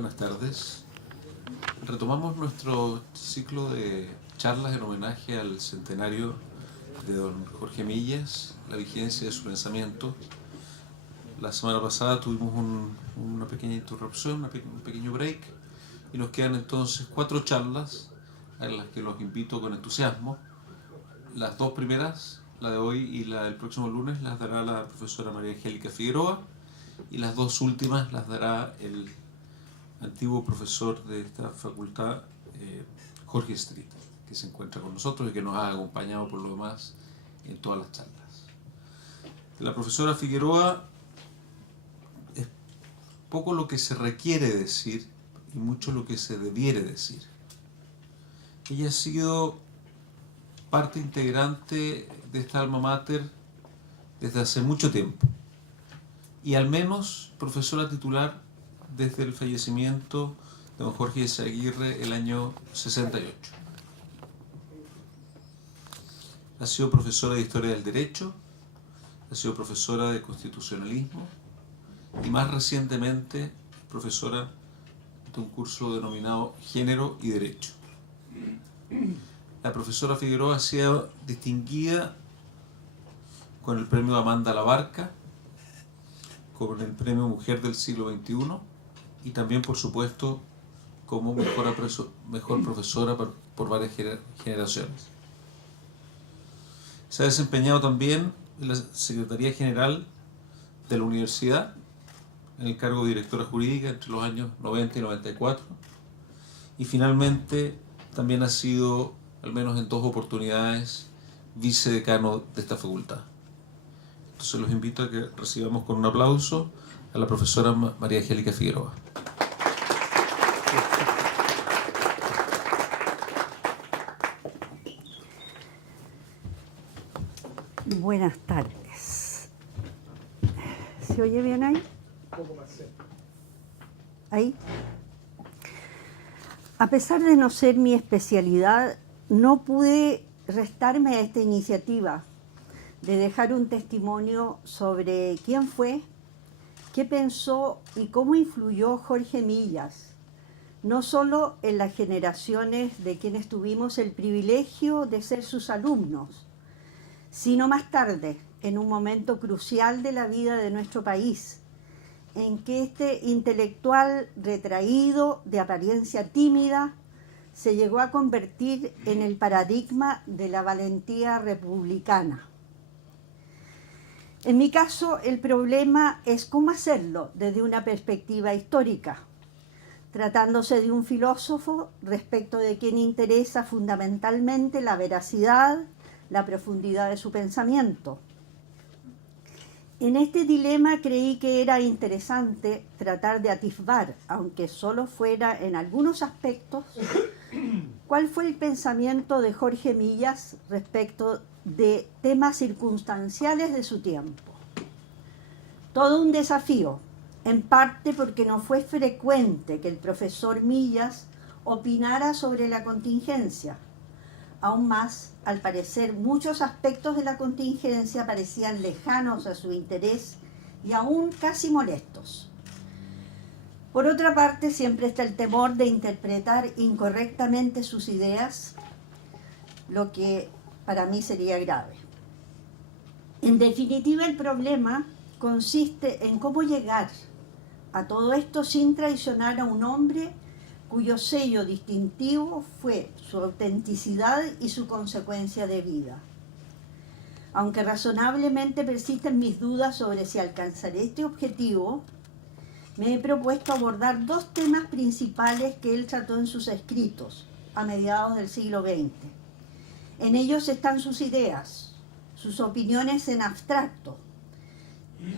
Buenas tardes. Retomamos nuestro ciclo de charlas en homenaje al centenario de don Jorge Millas, la vigencia de su pensamiento. La semana pasada tuvimos una pequeña interrupción, un pequeño break, y nos quedan entonces 4 charlas a las que los invito con entusiasmo. Las 2 primeras, la de hoy y la del próximo lunes, las dará la profesora María Angélica Figueroa, y las 2 últimas las dará el antiguo profesor de esta facultad, Jorge Street, que se encuentra con nosotros y que nos ha acompañado por lo demás en todas las charlas. La profesora Figueroa es poco lo que se requiere decir y mucho lo que se debiere decir. Ella ha sido parte integrante de esta alma mater desde hace mucho tiempo y al menos profesora titular desde el fallecimiento de don Jorge Aguirre el año 68. Ha sido profesora de Historia del Derecho, ha sido profesora de Constitucionalismo y más recientemente profesora de un curso denominado Género y Derecho. La profesora Figueroa ha sido distinguida con el premio Amanda Labarca, con el premio Mujer del Siglo XXI y también, por supuesto, como mejor profesora por varias generaciones. Se ha desempeñado también en la Secretaría General de la Universidad, en el cargo de directora jurídica entre los años 90 y 94, y finalmente también ha sido, al menos en 2 oportunidades, vicedecano de esta facultad. Entonces los invito a que recibamos con un aplauso a la profesora María Angélica Figueroa. Buenas tardes. ¿Se oye bien ahí? ¿Ahí? A pesar de no ser mi especialidad, no pude restarme a esta iniciativa de dejar un testimonio sobre quién fue, qué pensó y cómo influyó Jorge Millas, no solo en las generaciones de quienes tuvimos el privilegio de ser sus alumnos, sino más tarde, en un momento crucial de la vida de nuestro país, en que este intelectual retraído, de apariencia tímida, se llegó a convertir en el paradigma de la valentía republicana. En mi caso, el problema es cómo hacerlo desde una perspectiva histórica, tratándose de un filósofo respecto de quien interesa fundamentalmente la veracidad, la profundidad de su pensamiento. En este dilema creí que era interesante tratar de atisbar, aunque solo fuera en algunos aspectos, cuál fue el pensamiento de Jorge Millas respecto de temas circunstanciales de su tiempo. Todo un desafío, en parte porque no fue frecuente que el profesor Millas opinara sobre la contingencia. Aún más, al parecer, muchos aspectos de la contingencia parecían lejanos a su interés y aún casi molestos. Por otra parte, siempre está el temor de interpretar incorrectamente sus ideas, lo que para mí sería grave. En definitiva, el problema consiste en cómo llegar a todo esto sin traicionar a un hombre cuyo sello distintivo fue su autenticidad y su consecuencia de vida. Aunque razonablemente persisten mis dudas sobre si alcanzaré este objetivo, me he propuesto abordar 2 temas principales que él trató en sus escritos a mediados del siglo XX. En ellos están sus ideas, sus opiniones en abstracto,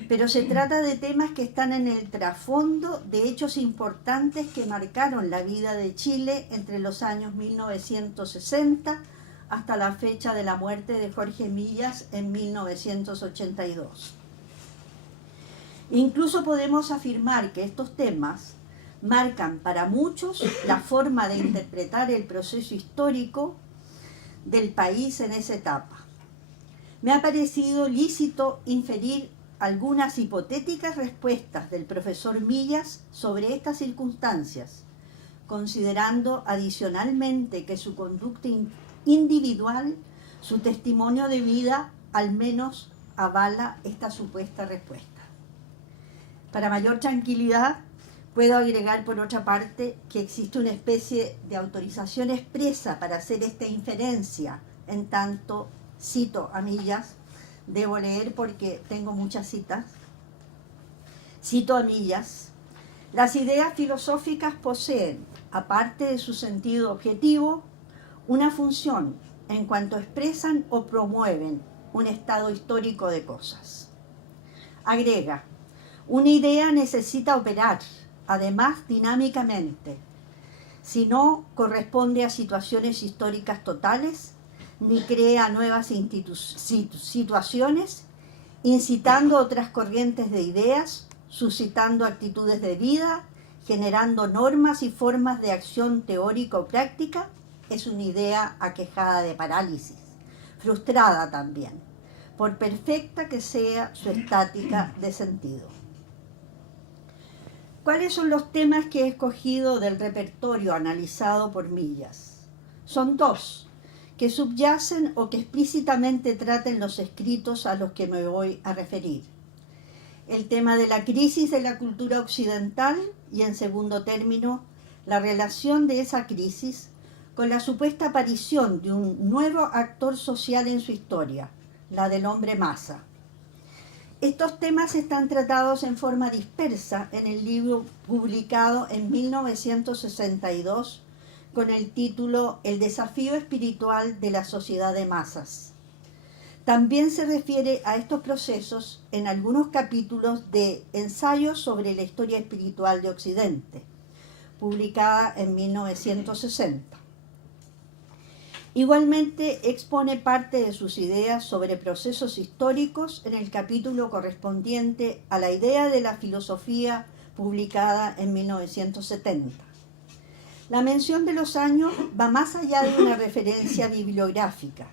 pero se trata de temas que están en el trasfondo de hechos importantes que marcaron la vida de Chile entre los años 1960 hasta la fecha de la muerte de Jorge Millas en 1982. Incluso podemos afirmar que estos temas marcan para muchos la forma de interpretar el proceso histórico del país en esa etapa. Me ha parecido lícito inferir algunas hipotéticas respuestas del profesor Millas sobre estas circunstancias, considerando adicionalmente que su conducta individual, su testimonio de vida, al menos avala esta supuesta respuesta. Para mayor tranquilidad, puedo agregar por otra parte que existe una especie de autorización expresa para hacer esta inferencia, en tanto, cito a Millas, debo leer porque tengo muchas citas, cito a Millas: las ideas filosóficas poseen, aparte de su sentido objetivo, una función en cuanto expresan o promueven un estado histórico de cosas. Agrega: una idea necesita operar, además dinámicamente, si no corresponde a situaciones históricas totales, ni crea nuevas situaciones, incitando otras corrientes de ideas, suscitando actitudes de vida, generando normas y formas de acción teórica o práctica, es una idea aquejada de parálisis, frustrada también, por perfecta que sea su estática de sentido. ¿Cuáles son los temas que he escogido del repertorio analizado por Millas? Son dos, que subyacen o que explícitamente traten los escritos a los que me voy a referir. El tema de la crisis de la cultura occidental y, en segundo término, la relación de esa crisis con la supuesta aparición de un nuevo actor social en su historia, la del hombre masa. Estos temas están tratados en forma dispersa en el libro publicado en 1962 con el título El desafío espiritual de la sociedad de masas. También se refiere a estos procesos en algunos capítulos de Ensayos sobre la historia espiritual de Occidente, publicada en 1960. Igualmente expone parte de sus ideas sobre procesos históricos en el capítulo correspondiente a la idea de la filosofía, publicada en 1970. La mención de los años va más allá de una referencia bibliográfica.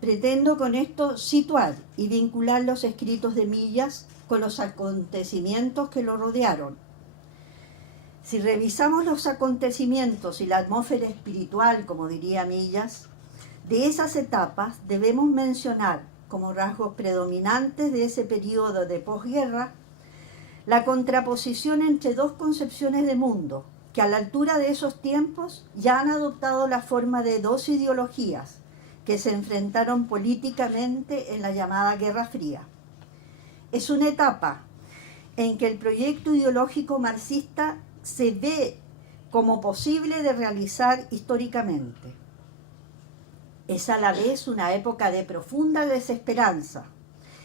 Pretendo con esto situar y vincular los escritos de Millas con los acontecimientos que lo rodearon. Si revisamos los acontecimientos y la atmósfera espiritual, como diría Millas, de esas etapas debemos mencionar como rasgos predominantes de ese periodo de posguerra la contraposición entre dos concepciones de mundo que a la altura de esos tiempos ya han adoptado la forma de dos ideologías que se enfrentaron políticamente en la llamada Guerra Fría. Es una etapa en que el proyecto ideológico marxista se ve como posible de realizar históricamente. Es a la vez una época de profunda desesperanza.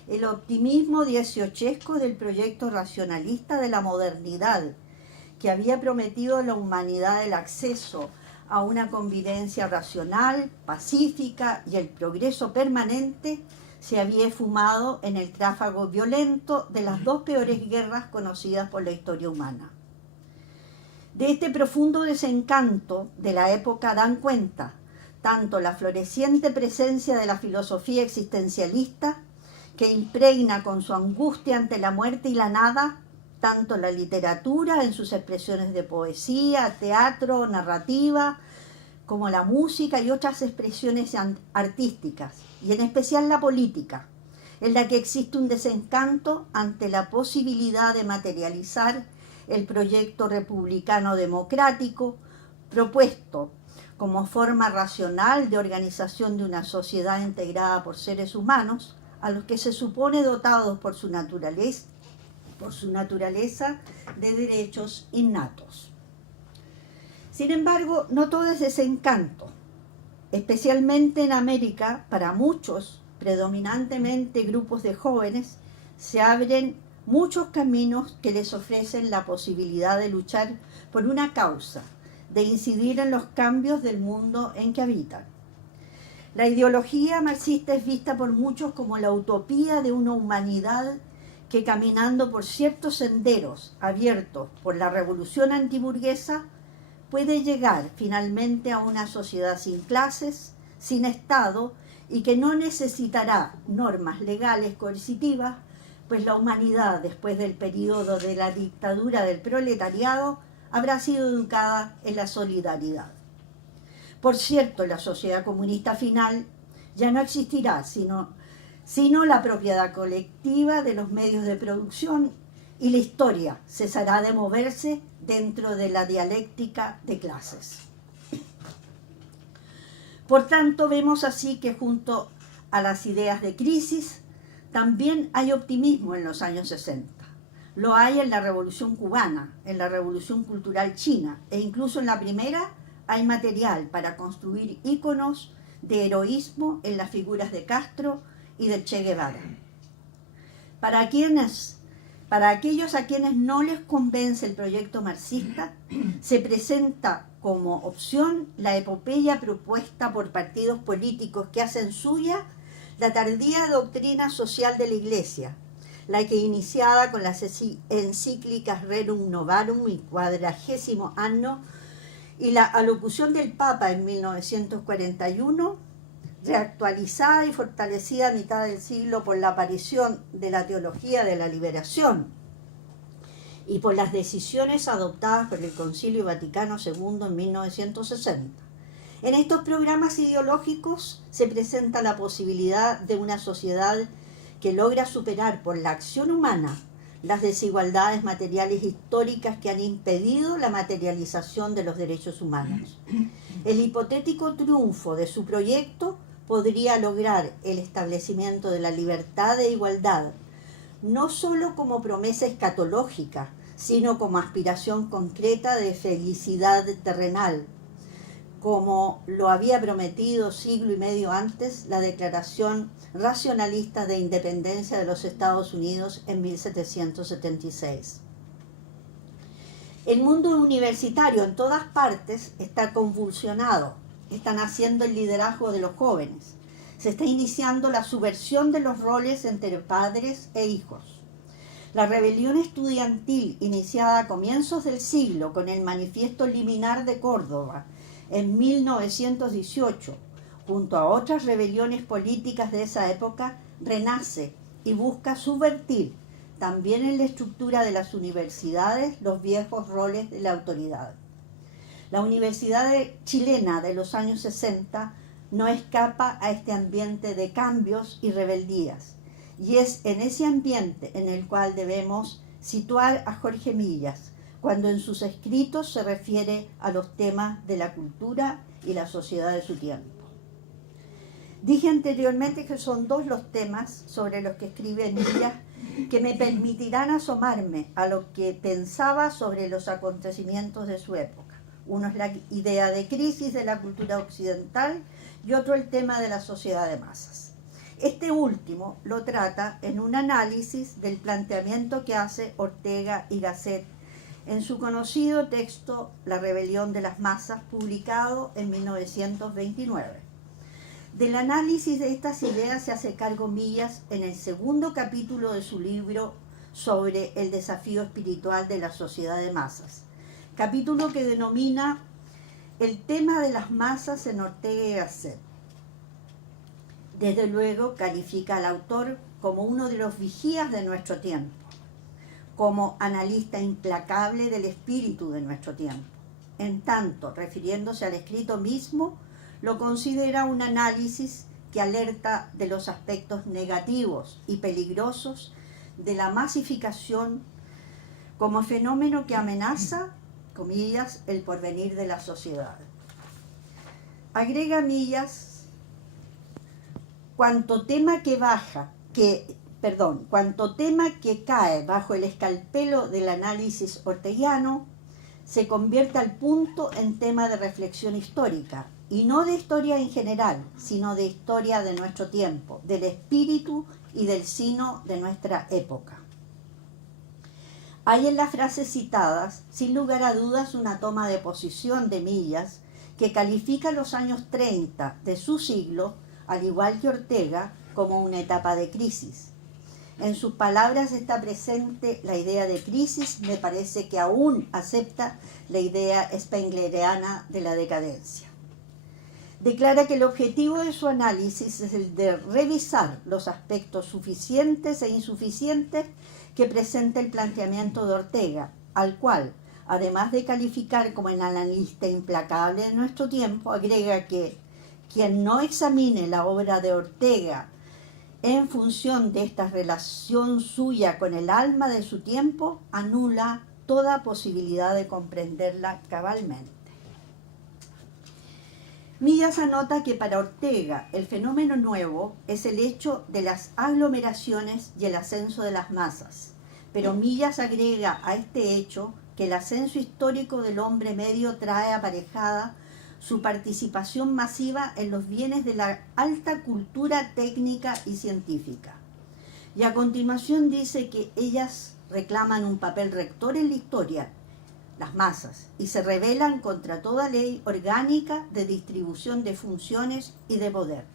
El optimismo dieciochesco del proyecto racionalista de la modernidad, que había prometido a la humanidad el acceso a una convivencia racional, pacífica y el progreso permanente, se había esfumado en el tráfago violento de las dos peores guerras conocidas por la historia humana. De este profundo desencanto de la época dan cuenta tanto la floreciente presencia de la filosofía existencialista, que impregna con su angustia ante la muerte y la nada, tanto la literatura en sus expresiones de poesía, teatro, narrativa, como la música y otras expresiones artísticas, y en especial la política, en la que existe un desencanto ante la posibilidad de materializar el proyecto republicano democrático propuesto como forma racional de organización de una sociedad integrada por seres humanos a los que se supone dotados por su naturaleza de derechos innatos. Sin embargo, no todo es desencanto. Especialmente en América, para muchos, predominantemente grupos de jóvenes, se abren muchos caminos que les ofrecen la posibilidad de luchar por una causa, de incidir en los cambios del mundo en que habitan. La ideología marxista es vista por muchos como la utopía de una humanidad que, caminando por ciertos senderos abiertos por la revolución antiburguesa, puede llegar finalmente a una sociedad sin clases, sin Estado, y que no necesitará normas legales coercitivas pues la humanidad, después del período de la dictadura del proletariado, habrá sido educada en la solidaridad. Por cierto, la sociedad comunista final ya no existirá, sino la propiedad colectiva de los medios de producción, y la historia cesará de moverse dentro de la dialéctica de clases. Por tanto, vemos así que junto a las ideas de crisis, también hay optimismo en los años 60. Lo hay en la Revolución Cubana, en la Revolución Cultural China, e incluso en la primera hay material para construir íconos de heroísmo en las figuras de Castro y de Che Guevara. Para aquellos a quienes no les convence el proyecto marxista, se presenta como opción la epopeya propuesta por partidos políticos que hacen suya la tardía doctrina social de la Iglesia, la que iniciada con las encíclicas Rerum Novarum y 40º Anno y la alocución del Papa en 1941, reactualizada y fortalecida a mitad del siglo por la aparición de la teología de la liberación y por las decisiones adoptadas por el Concilio Vaticano II en 1960. En estos programas ideológicos se presenta la posibilidad de una sociedad que logra superar por la acción humana las desigualdades materiales históricas que han impedido la materialización de los derechos humanos. El hipotético triunfo de su proyecto podría lograr el establecimiento de la libertad e igualdad, no solo como promesa escatológica, sino como aspiración concreta de felicidad terrenal, como lo había prometido siglo y medio antes la Declaración Racionalista de Independencia de los Estados Unidos en 1776. El mundo universitario en todas partes está convulsionado, está naciendo el liderazgo de los jóvenes, se está iniciando la subversión de los roles entre padres e hijos. La rebelión estudiantil iniciada a comienzos del siglo con el Manifiesto Liminar de Córdoba en 1918, junto a otras rebeliones políticas de esa época, renace y busca subvertir también en la estructura de las universidades los viejos roles de la autoridad. La Universidad chilena de los años 60 no escapa a este ambiente de cambios y rebeldías, y es en ese ambiente en el cual debemos situar a Jorge Millas, cuando en sus escritos se refiere a los temas de la cultura y la sociedad de su tiempo. Dije anteriormente que son dos los temas sobre los que escribe Millas que me permitirán asomarme a lo que pensaba sobre los acontecimientos de su época. Uno es la idea de crisis de la cultura occidental y otro el tema de la sociedad de masas. Este último lo trata en un análisis del planteamiento que hace Ortega y Gasset en su conocido texto La rebelión de las masas, publicado en 1929. Del análisis de estas ideas se hace cargo Millas en el segundo capítulo de su libro sobre el desafío espiritual de la sociedad de masas, capítulo que denomina El tema de las masas en Ortega y Gasset. Desde luego califica al autor como uno de los vigías de nuestro tiempo, como analista implacable del espíritu de nuestro tiempo. En tanto, refiriéndose al escrito mismo, lo considera un análisis que alerta de los aspectos negativos y peligrosos de la masificación como fenómeno que amenaza, comillas, el porvenir de la sociedad. Agrega Millas, cuanto tema que cae bajo el escalpelo del análisis orteguiano se convierte al punto en tema de reflexión histórica, y no de historia en general, sino de historia de nuestro tiempo, del espíritu y del sino de nuestra época. Hay en las frases citadas, sin lugar a dudas, una toma de posición de Millas que califica los años 30 de su siglo, al igual que Ortega, como una etapa de crisis. En sus palabras está presente la idea de crisis, me parece que aún acepta la idea spengleriana de la decadencia. declara que el objetivo de su análisis es el de revisar los aspectos suficientes e insuficientes que presenta el planteamiento de Ortega, al cual, además de calificar como el analista implacable de nuestro tiempo, agrega que quien no examine la obra de Ortega en función de esta relación suya con el alma de su tiempo, anula toda posibilidad de comprenderla cabalmente. Millas anota que para Ortega el fenómeno nuevo es el hecho de las aglomeraciones y el ascenso de las masas, pero Millas agrega a este hecho que el ascenso histórico del hombre medio trae aparejada su participación masiva en los bienes de la alta cultura técnica y científica. Y a continuación dice que ellas reclaman un papel rector en la historia, las masas, y se rebelan contra toda ley orgánica de distribución de funciones y de poder.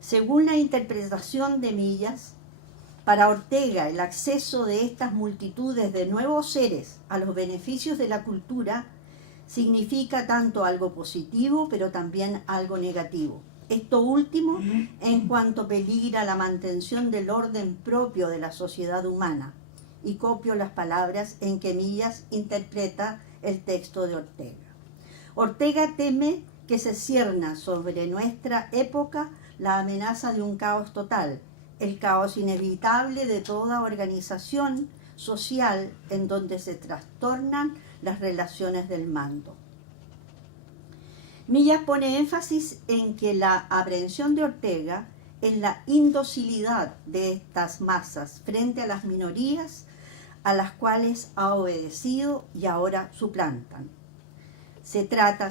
Según la interpretación de Millas, para Ortega el acceso de estas multitudes de nuevos seres a los beneficios de la cultura significa tanto algo positivo, pero también algo negativo. Esto último en cuanto peligra la mantención del orden propio de la sociedad humana. Y copio las palabras en que Millas interpreta el texto de Ortega. Ortega teme que se cierna sobre nuestra época la amenaza de un caos total, el caos inevitable de toda organización social en donde se trastornan las relaciones del mando. Millas pone énfasis en que la aprehensión de Ortega es la indocilidad de estas masas frente a las minorías a las cuales ha obedecido y ahora suplantan. Se trata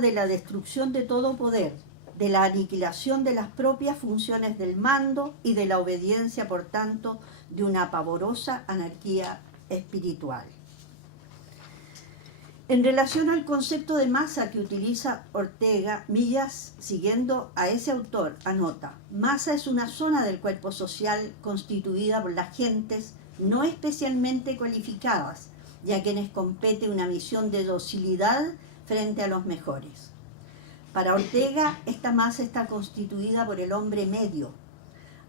de la destrucción de todo poder, de la aniquilación de las propias funciones del mando y de la obediencia, por tanto, de una pavorosa anarquía espiritual. En relación al concepto de masa que utiliza Ortega, Millas, siguiendo a ese autor, anota: masa es una zona del cuerpo social constituida por las gentes no especialmente cualificadas y a quienes compete una misión de docilidad frente a los mejores. Para Ortega, esta masa está constituida por el hombre medio,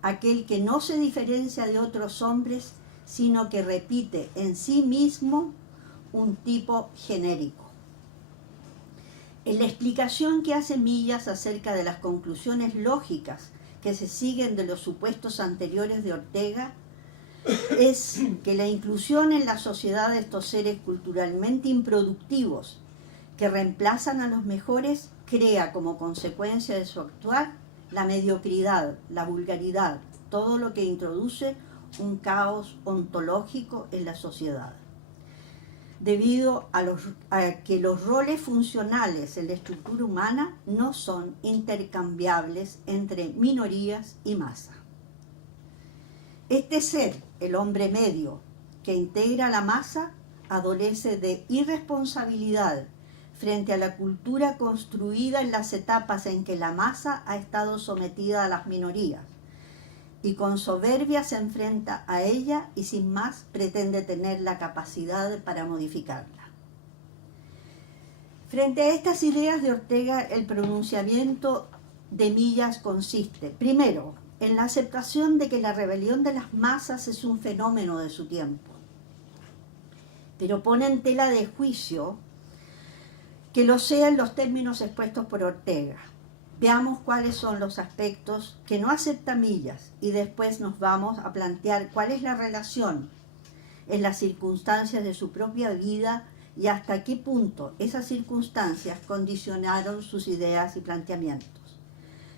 aquel que no se diferencia de otros hombres, sino que repite en sí mismo un tipo genérico. En la explicación que hace Millas acerca de las conclusiones lógicas que se siguen de los supuestos anteriores de Ortega, es que la inclusión en la sociedad de estos seres culturalmente improductivos que reemplazan a los mejores crea como consecuencia de su actuar la mediocridad, la vulgaridad, todo lo que introduce un caos ontológico en la sociedad. Debido a que los roles funcionales en la estructura humana no son intercambiables entre minorías y masa. Este ser, el hombre medio, que integra la masa, adolece de irresponsabilidad frente a la cultura construida en las etapas en que la masa ha estado sometida a las minorías, y con soberbia se enfrenta a ella y sin más pretende tener la capacidad para modificarla. Frente a estas ideas de Ortega, el pronunciamiento de Millas consiste, primero, en la aceptación de que la rebelión de las masas es un fenómeno de su tiempo, pero pone en tela de juicio que lo sea en los términos expuestos por Ortega. Veamos cuáles son los aspectos que no acepta Millas y después nos vamos a plantear cuál es la relación en las circunstancias de su propia vida y hasta qué punto esas circunstancias condicionaron sus ideas y planteamientos.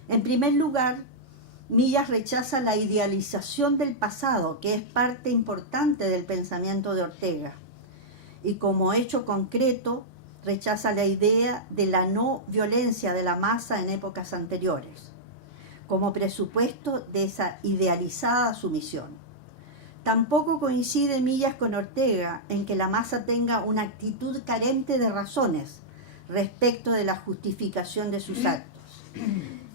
En primer lugar, Millas rechaza la idealización del pasado, que es parte importante del pensamiento de Ortega, y como hecho concreto, rechaza la idea de la no violencia de la masa en épocas anteriores, como presupuesto de esa idealizada sumisión. Tampoco coincide Millas con Ortega en que la masa tenga una actitud carente de razones respecto de la justificación de sus actos.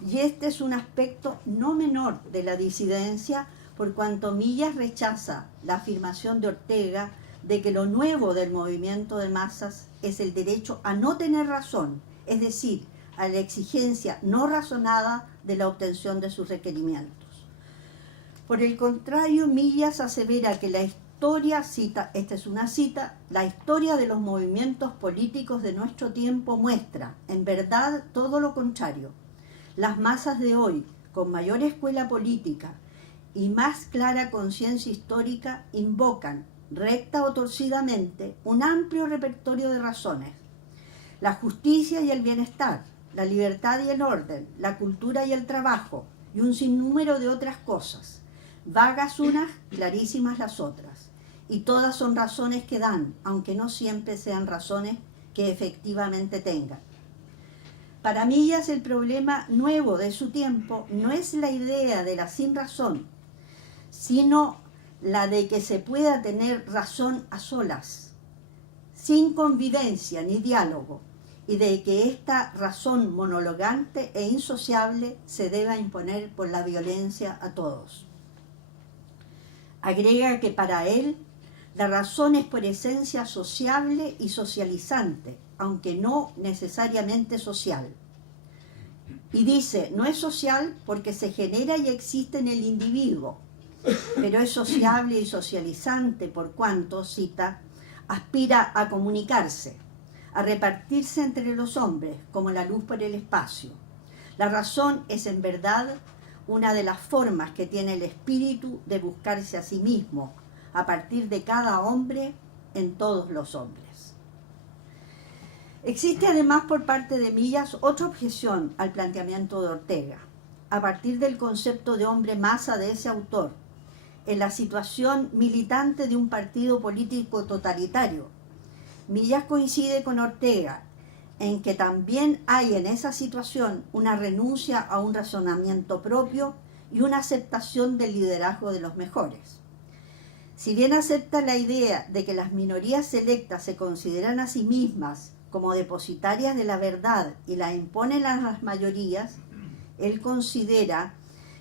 Y este es un aspecto no menor de la disidencia, por cuanto Millas rechaza la afirmación de Ortega de que lo nuevo del movimiento de masas es el derecho a no tener razón es decir, a la exigencia no razonada de la obtención de sus requerimientos. Por el contrario, Millas asevera que la historia, esta es una cita, la historia de los movimientos políticos de nuestro tiempo muestra, en verdad, todo lo contrario. Las masas de hoy, con mayor escuela política y más clara conciencia histórica, invocan, recta o torcidamente, un amplio repertorio de razones: la justicia y el bienestar, la libertad y el orden, la cultura y el trabajo, y un sinnúmero de otras cosas, vagas unas, clarísimas las otras, y todas son razones que dan, aunque no siempre sean razones que efectivamente tengan. Para Millas, el problema nuevo de su tiempo no es la idea de la sinrazón, sino la de que se pueda tener razón a solas, sin convivencia ni diálogo, y de que esta razón monologante e insociable se deba imponer por la violencia a todos. Agrega que para él la razón es por esencia sociable y socializante, aunque no necesariamente social. Y dice, no es social porque se genera y existe en el individuo, pero es sociable y socializante por cuanto, cita, aspira a comunicarse, a repartirse entre los hombres como la luz por el espacio. La razón es en verdad una de las formas que tiene el espíritu de buscarse a sí mismo, a partir de cada hombre en todos los hombres. Existe además por parte de Millas otra objeción al planteamiento de Ortega, a partir del concepto de hombre masa de ese autor, en la situación militante de un partido político totalitario. Millas coincide con Ortega en que también hay en esa situación una renuncia a un razonamiento propio y una aceptación del liderazgo de los mejores. Si bien acepta la idea de que las minorías selectas se consideran a sí mismas como depositarias de la verdad y la imponen a las mayorías, él considera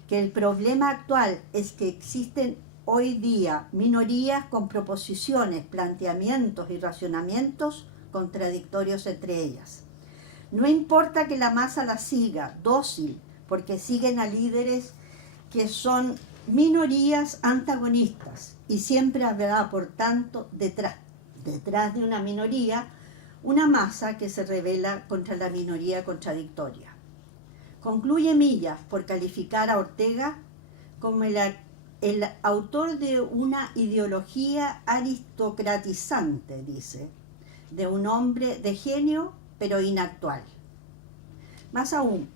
que el problema actual es que existen hoy día minorías con proposiciones, planteamientos y razonamientos contradictorios entre ellas. No importa que la masa la siga, dócil, porque siguen a líderes que son minorías antagonistas, y siempre habrá, por tanto, detrás de una minoría, una masa que se rebela contra la minoría contradictoria. Concluye Millas por calificar a Ortega como el autor de una ideología aristocratizante, dice, de un hombre de genio pero inactual. Más aún,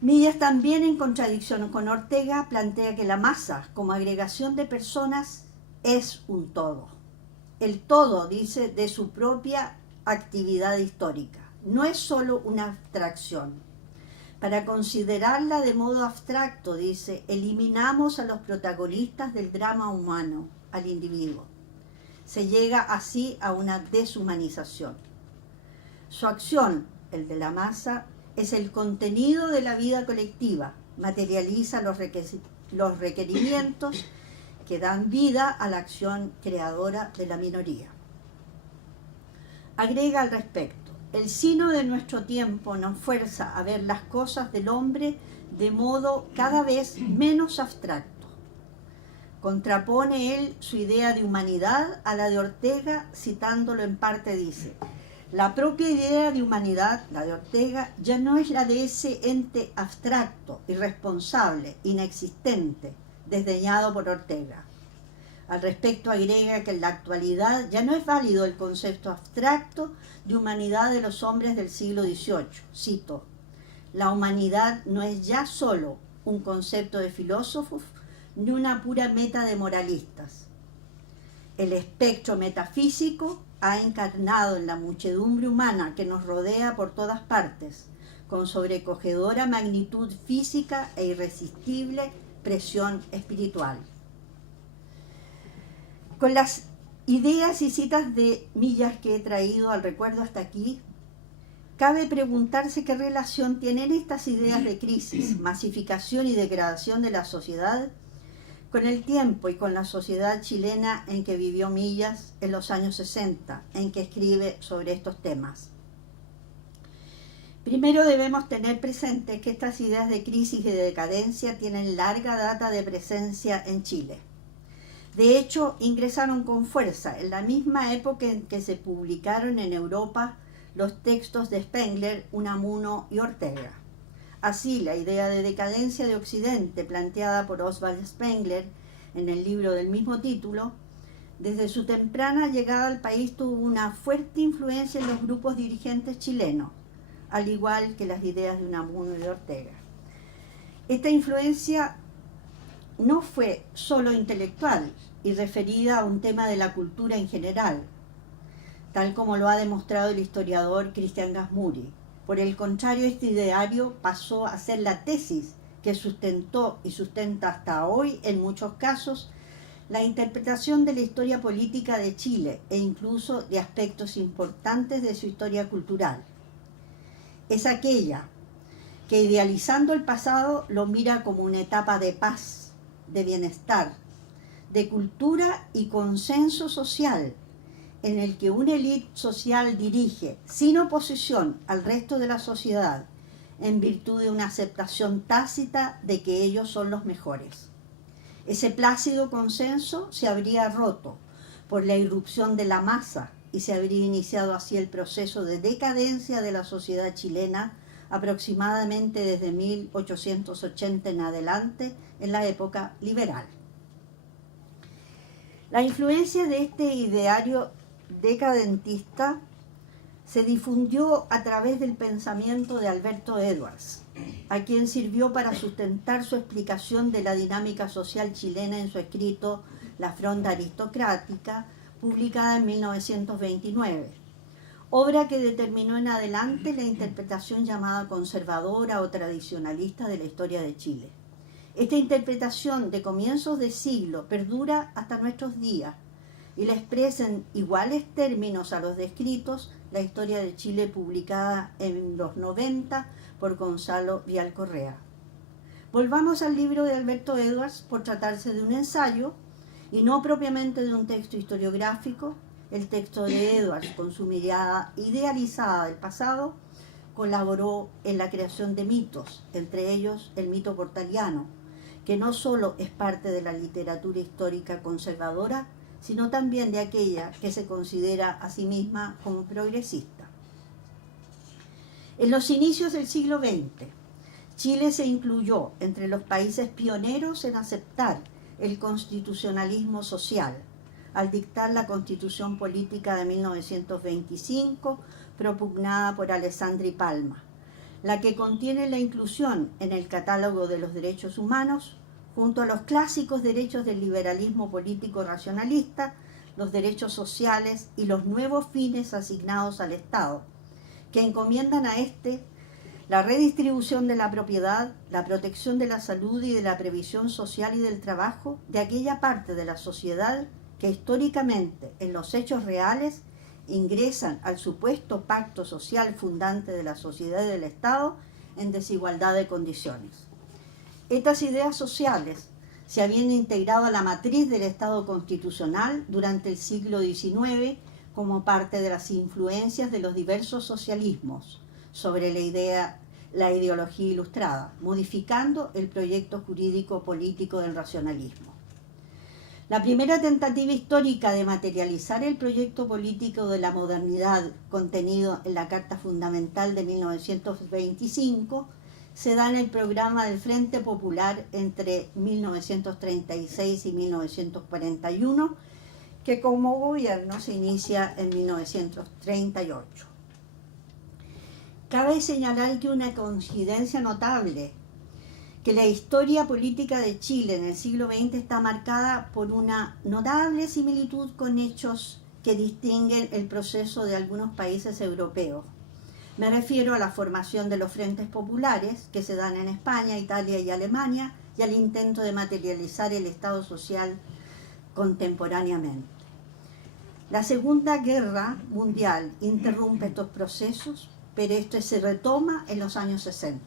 Millas, también en contradicción con Ortega, plantea que la masa como agregación de personas es un todo. El todo, dice, de su propia actividad histórica. No es solo una abstracción. Para considerarla de modo abstracto, dice, eliminamos a los protagonistas del drama humano, al individuo. Se llega así a una deshumanización. Su acción, el de la masa, es el contenido de la vida colectiva, materializa los requerimientos que dan vida a la acción creadora de la minoría. Agrega al respecto, el sino de nuestro tiempo nos fuerza a ver las cosas del hombre de modo cada vez menos abstracto. Contrapone él su idea de humanidad a la de Ortega, citándolo en parte, dice: la propia idea de humanidad, la de Ortega, ya no es la de ese ente abstracto, irresponsable, inexistente, desdeñado por Ortega. Al respecto agrega que en la actualidad ya no es válido el concepto abstracto de humanidad de los hombres del siglo XVIII. Cito, la humanidad no es ya solo un concepto de filósofos ni una pura meta de moralistas. El espectro metafísico ha encarnado en la muchedumbre humana que nos rodea por todas partes, con sobrecogedora magnitud física e irresistible presión espiritual. Con las ideas y citas de Millas que he traído al recuerdo hasta aquí, cabe preguntarse qué relación tienen estas ideas de crisis, masificación y degradación de la sociedad con el tiempo y con la sociedad chilena en que vivió Millas en los años 60, en que escribe sobre estos temas. Primero debemos tener presente que estas ideas de crisis y de decadencia tienen larga data de presencia en Chile. De hecho, ingresaron con fuerza en la misma época en que se publicaron en Europa los textos de Spengler, Unamuno y Ortega. Así, la idea de decadencia de Occidente, planteada por Oswald Spengler en el libro del mismo título, desde su temprana llegada al país tuvo una fuerte influencia en los grupos dirigentes chilenos, al igual que las ideas de Unamuno y de Ortega. Esta influencia no fue solo intelectual y referida a un tema de la cultura en general, tal como lo ha demostrado el historiador Christian Gasmuri. Por el contrario, este ideario pasó a ser la tesis que sustentó y sustenta hasta hoy, en muchos casos, la interpretación de la historia política de Chile e incluso de aspectos importantes de su historia cultural. Es aquella que, idealizando el pasado, lo mira como una etapa de paz, de bienestar, de cultura y consenso social, en el que una élite social dirige, sin oposición al resto de la sociedad, en virtud de una aceptación tácita de que ellos son los mejores. Ese plácido consenso se habría roto por la irrupción de la masa y se habría iniciado así el proceso de decadencia de la sociedad chilena aproximadamente desde 1880 en adelante, en la época liberal. La influencia de este ideario decadentista se difundió a través del pensamiento de Alberto Edwards, a quien sirvió para sustentar su explicación de la dinámica social chilena en su escrito La Fronda Aristocrática, publicada en 1929, obra que determinó en adelante la interpretación llamada conservadora o tradicionalista de la historia de Chile. Esta interpretación de comienzos de siglo perdura hasta nuestros días y la expresa en iguales términos a los descritos la historia de Chile publicada en los 90 por Gonzalo Vial Correa. Volvamos al libro de Alberto Edwards por tratarse de un ensayo y no propiamente de un texto historiográfico. El texto de Edwards, con su mirada idealizada del pasado, colaboró en la creación de mitos, entre ellos el mito portaliano, que no solo es parte de la literatura histórica conservadora, sino también de aquella que se considera a sí misma como progresista. En los inicios del siglo XX, Chile se incluyó entre los países pioneros en aceptar el constitucionalismo social, al dictar la Constitución Política de 1925, propugnada por Alessandri Palma, la que contiene la inclusión en el catálogo de los derechos humanos, junto a los clásicos derechos del liberalismo político racionalista, los derechos sociales y los nuevos fines asignados al Estado, que encomiendan a éste la redistribución de la propiedad, la protección de la salud y de la previsión social y del trabajo de aquella parte de la sociedad que históricamente, en los hechos reales, ingresan al supuesto pacto social fundante de la sociedad y del Estado en desigualdad de condiciones. Estas ideas sociales se habían integrado a la matriz del Estado constitucional durante el siglo XIX como parte de las influencias de los diversos socialismos sobre la ideología ilustrada, modificando el proyecto jurídico político del racionalismo. La primera tentativa histórica de materializar el proyecto político de la modernidad contenido en la Carta Fundamental de 1925 se da en el programa del Frente Popular entre 1936 y 1941, que como gobierno se inicia en 1938. Cabe señalar que una coincidencia notable, que la historia política de Chile en el siglo XX está marcada por una notable similitud con hechos que distinguen el proceso de algunos países europeos. Me refiero a la formación de los frentes populares que se dan en España, Italia y Alemania y al intento de materializar el Estado social contemporáneamente. La Segunda Guerra Mundial interrumpe estos procesos, pero esto se retoma en los años 60.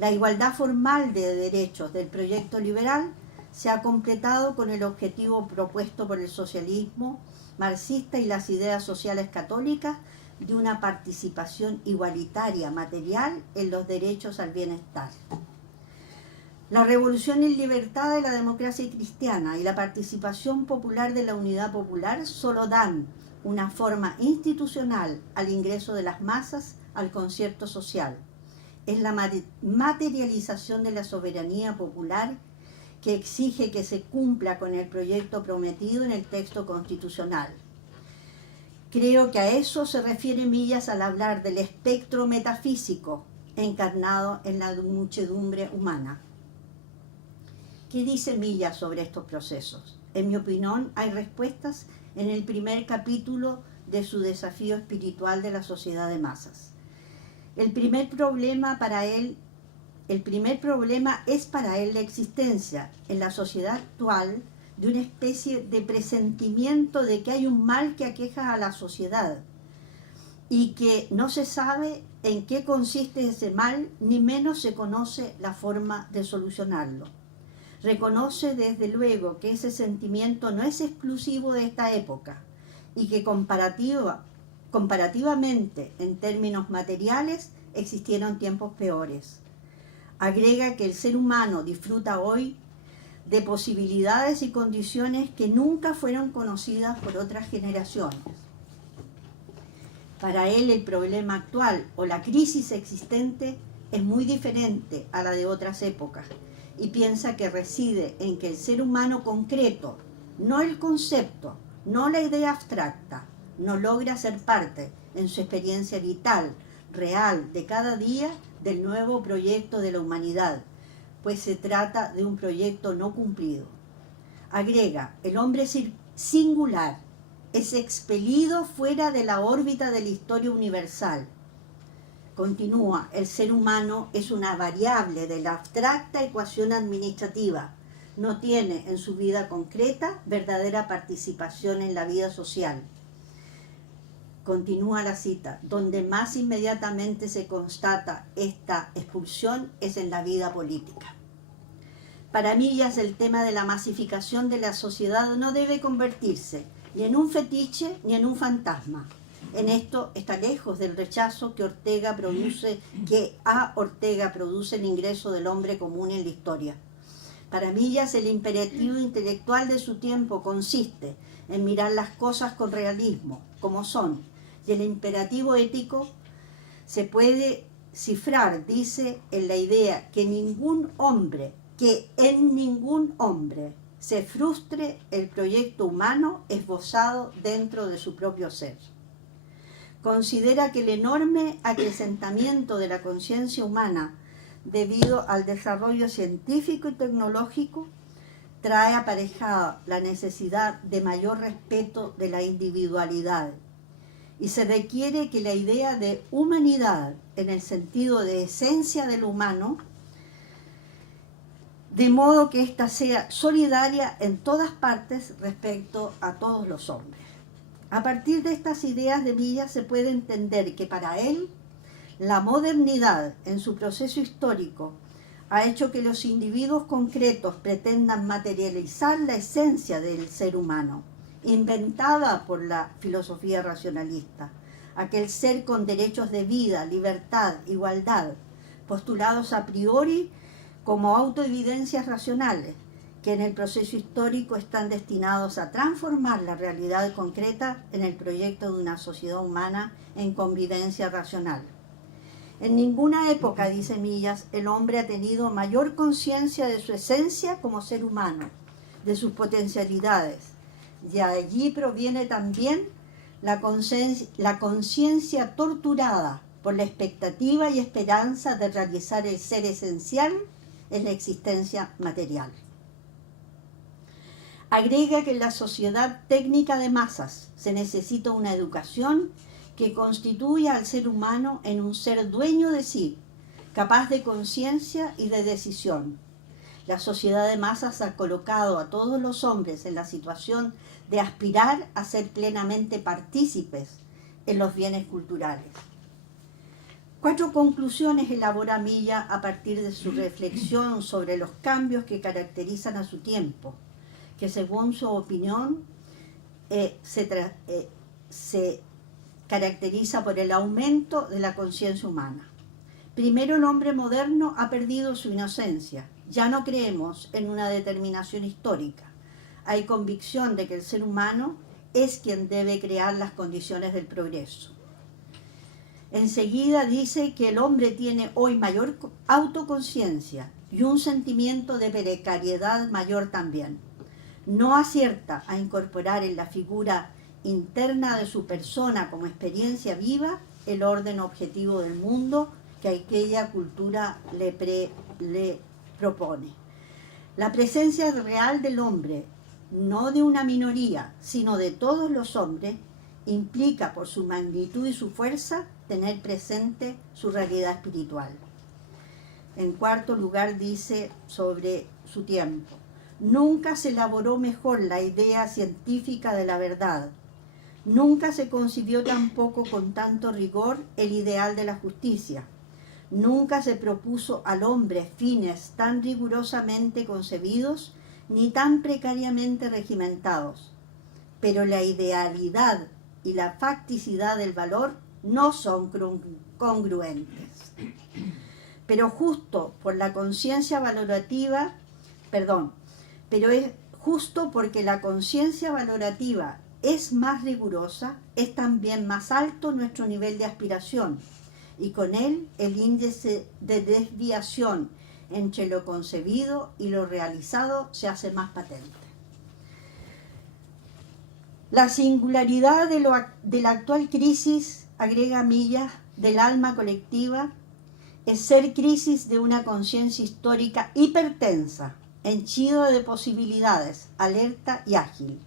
La igualdad formal de derechos del proyecto liberal se ha completado con el objetivo propuesto por el socialismo marxista y las ideas sociales católicas de una participación igualitaria material en los derechos al bienestar. La revolución en libertad de la democracia cristiana y la participación popular de la unidad popular solo dan una forma institucional al ingreso de las masas al concierto social. Es la materialización de la soberanía popular que exige que se cumpla con el proyecto prometido en el texto constitucional. Creo que a eso se refiere Millas al hablar del espectro metafísico encarnado en la muchedumbre humana. ¿Qué dice Millas sobre estos procesos? En mi opinión, hay respuestas en el primer capítulo de su desafío espiritual de la sociedad de masas. El primer problema es para él la existencia en la sociedad actual de una especie de presentimiento de que hay un mal que aqueja a la sociedad y que no se sabe en qué consiste ese mal, ni menos se conoce la forma de solucionarlo. Reconoce desde luego que ese sentimiento no es exclusivo de esta época y que comparativamente en términos materiales existieron tiempos peores. Agrega que el ser humano disfruta hoy de posibilidades y condiciones que nunca fueron conocidas por otras generaciones. Para él el problema actual o la crisis existente es muy diferente a la de otras épocas y piensa que reside en que el ser humano concreto, no el concepto, no la idea abstracta, no logra ser parte en su experiencia vital, real, de cada día del nuevo proyecto de la humanidad, pues se trata de un proyecto no cumplido. Agrega, el hombre singular es expelido fuera de la órbita de la historia universal. Continúa, el ser humano es una variable de la abstracta ecuación administrativa. No tiene en su vida concreta verdadera participación en la vida social. Continúa la cita, donde más inmediatamente se constata esta expulsión es en la vida política. Para Millas el tema de la masificación de la sociedad no debe convertirse ni en un fetiche ni en un fantasma. En esto está lejos del rechazo que a Ortega produce el ingreso del hombre común en la historia. Para Millas el imperativo intelectual de su tiempo consiste en mirar las cosas con realismo, como son, y el imperativo ético se puede cifrar, dice, en la idea que en ningún hombre se frustre el proyecto humano esbozado dentro de su propio ser. Considera que el enorme acrecentamiento de la conciencia humana debido al desarrollo científico y tecnológico trae aparejada la necesidad de mayor respeto de la individualidad y se requiere que la idea de humanidad en el sentido de esencia del humano, de modo que ésta sea solidaria en todas partes respecto a todos los hombres. A partir de estas ideas de Millas se puede entender que para él la modernidad en su proceso histórico ha hecho que los individuos concretos pretendan materializar la esencia del ser humano, inventada por la filosofía racionalista, aquel ser con derechos de vida, libertad, igualdad, postulados a priori como autoevidencias racionales, que en el proceso histórico están destinados a transformar la realidad concreta en el proyecto de una sociedad humana en convivencia racional. En ninguna época, dice Millas, el hombre ha tenido mayor conciencia de su esencia como ser humano, de sus potencialidades. De allí proviene también la conciencia torturada por la expectativa y esperanza de realizar el ser esencial en la existencia material. Agrega que en la sociedad técnica de masas se necesita una educación que constituya al ser humano en un ser dueño de sí, capaz de conciencia y de decisión. La sociedad de masas ha colocado a todos los hombres en la situación de aspirar a ser plenamente partícipes en los bienes culturales. 4 conclusiones elabora Millas a partir de su reflexión sobre los cambios que caracterizan a su tiempo, que según su opinión se caracteriza por el aumento de la conciencia humana. Primero, el hombre moderno ha perdido su inocencia. Ya no creemos en una determinación histórica. Hay convicción de que el ser humano es quien debe crear las condiciones del progreso. Enseguida dice que el hombre tiene hoy mayor autoconciencia y un sentimiento de precariedad mayor también. No acierta a incorporar en la figura interna de su persona como experiencia viva el orden objetivo del mundo que aquella cultura le propone. La presencia real del hombre, no de una minoría, sino de todos los hombres, implica por su magnitud y su fuerza tener presente su realidad espiritual. En cuarto lugar dice sobre su tiempo: nunca se elaboró mejor la idea científica de la verdad. Nunca se concibió tampoco con tanto rigor el ideal de la justicia. Nunca se propuso al hombre fines tan rigurosamente concebidos ni tan precariamente regimentados. Pero la idealidad y la facticidad del valor no son congruentes. Pero justo por la conciencia valorativa, pero es justo porque la conciencia valorativa es más rigurosa, es también más alto nuestro nivel de aspiración, y con él el índice de desviación entre lo concebido y lo realizado se hace más patente. La singularidad de la actual crisis, agrega Millas, del alma colectiva, es ser crisis de una conciencia histórica hipertensa, henchida de posibilidades, alerta y ágil.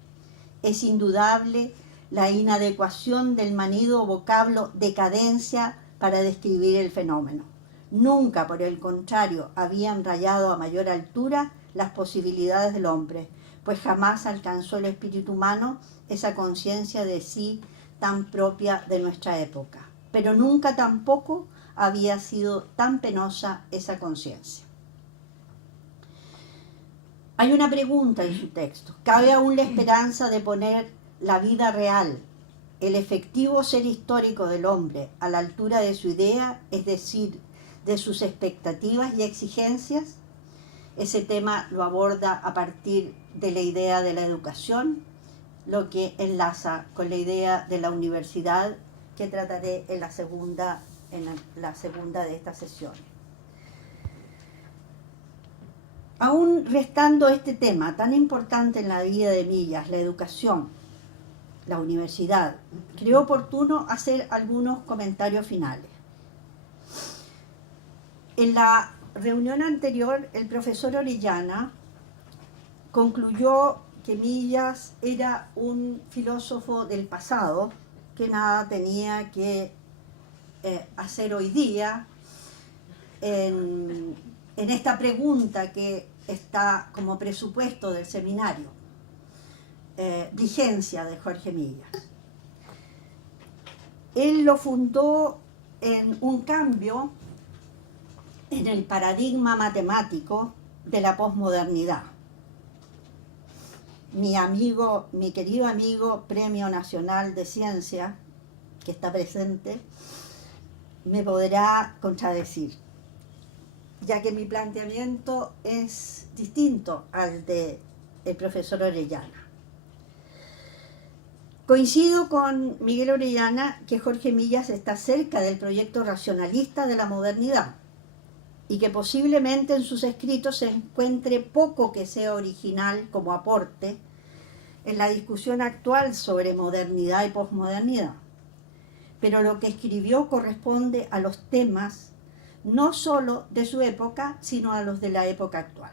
Es indudable la inadecuación del manido vocablo decadencia para describir el fenómeno. Nunca, por el contrario, habían rayado a mayor altura las posibilidades del hombre, pues jamás alcanzó el espíritu humano esa conciencia de sí tan propia de nuestra época. Pero nunca tampoco había sido tan penosa esa conciencia. Hay una pregunta en su texto. ¿Cabe aún la esperanza de poner la vida real, el efectivo ser histórico del hombre, a la altura de su idea, es decir, de sus expectativas y exigencias? Ese tema lo aborda a partir de la idea de la educación, lo que enlaza con la idea de la universidad, que trataré en la segunda de estas sesiones. Aún restando este tema tan importante en la vida de Millas, la educación, la universidad, creo oportuno hacer algunos comentarios finales. En la reunión anterior, el profesor Orellana concluyó que Millas era un filósofo del pasado, que nada tenía que hacer hoy día en esta pregunta que está como presupuesto del seminario, vigencia de Jorge Millas. Él lo fundó en un cambio en el paradigma matemático de la posmodernidad. Mi querido amigo Premio Nacional de Ciencia, que está presente, me podrá contradecir, ya que mi planteamiento es distinto al del profesor Orellana. Coincido con Miguel Orellana que Jorge Millas está cerca del proyecto racionalista de la modernidad y que posiblemente en sus escritos se encuentre poco que sea original como aporte en la discusión actual sobre modernidad y posmodernidad. Pero lo que escribió corresponde a los temas no solo de su época, sino a los de la época actual.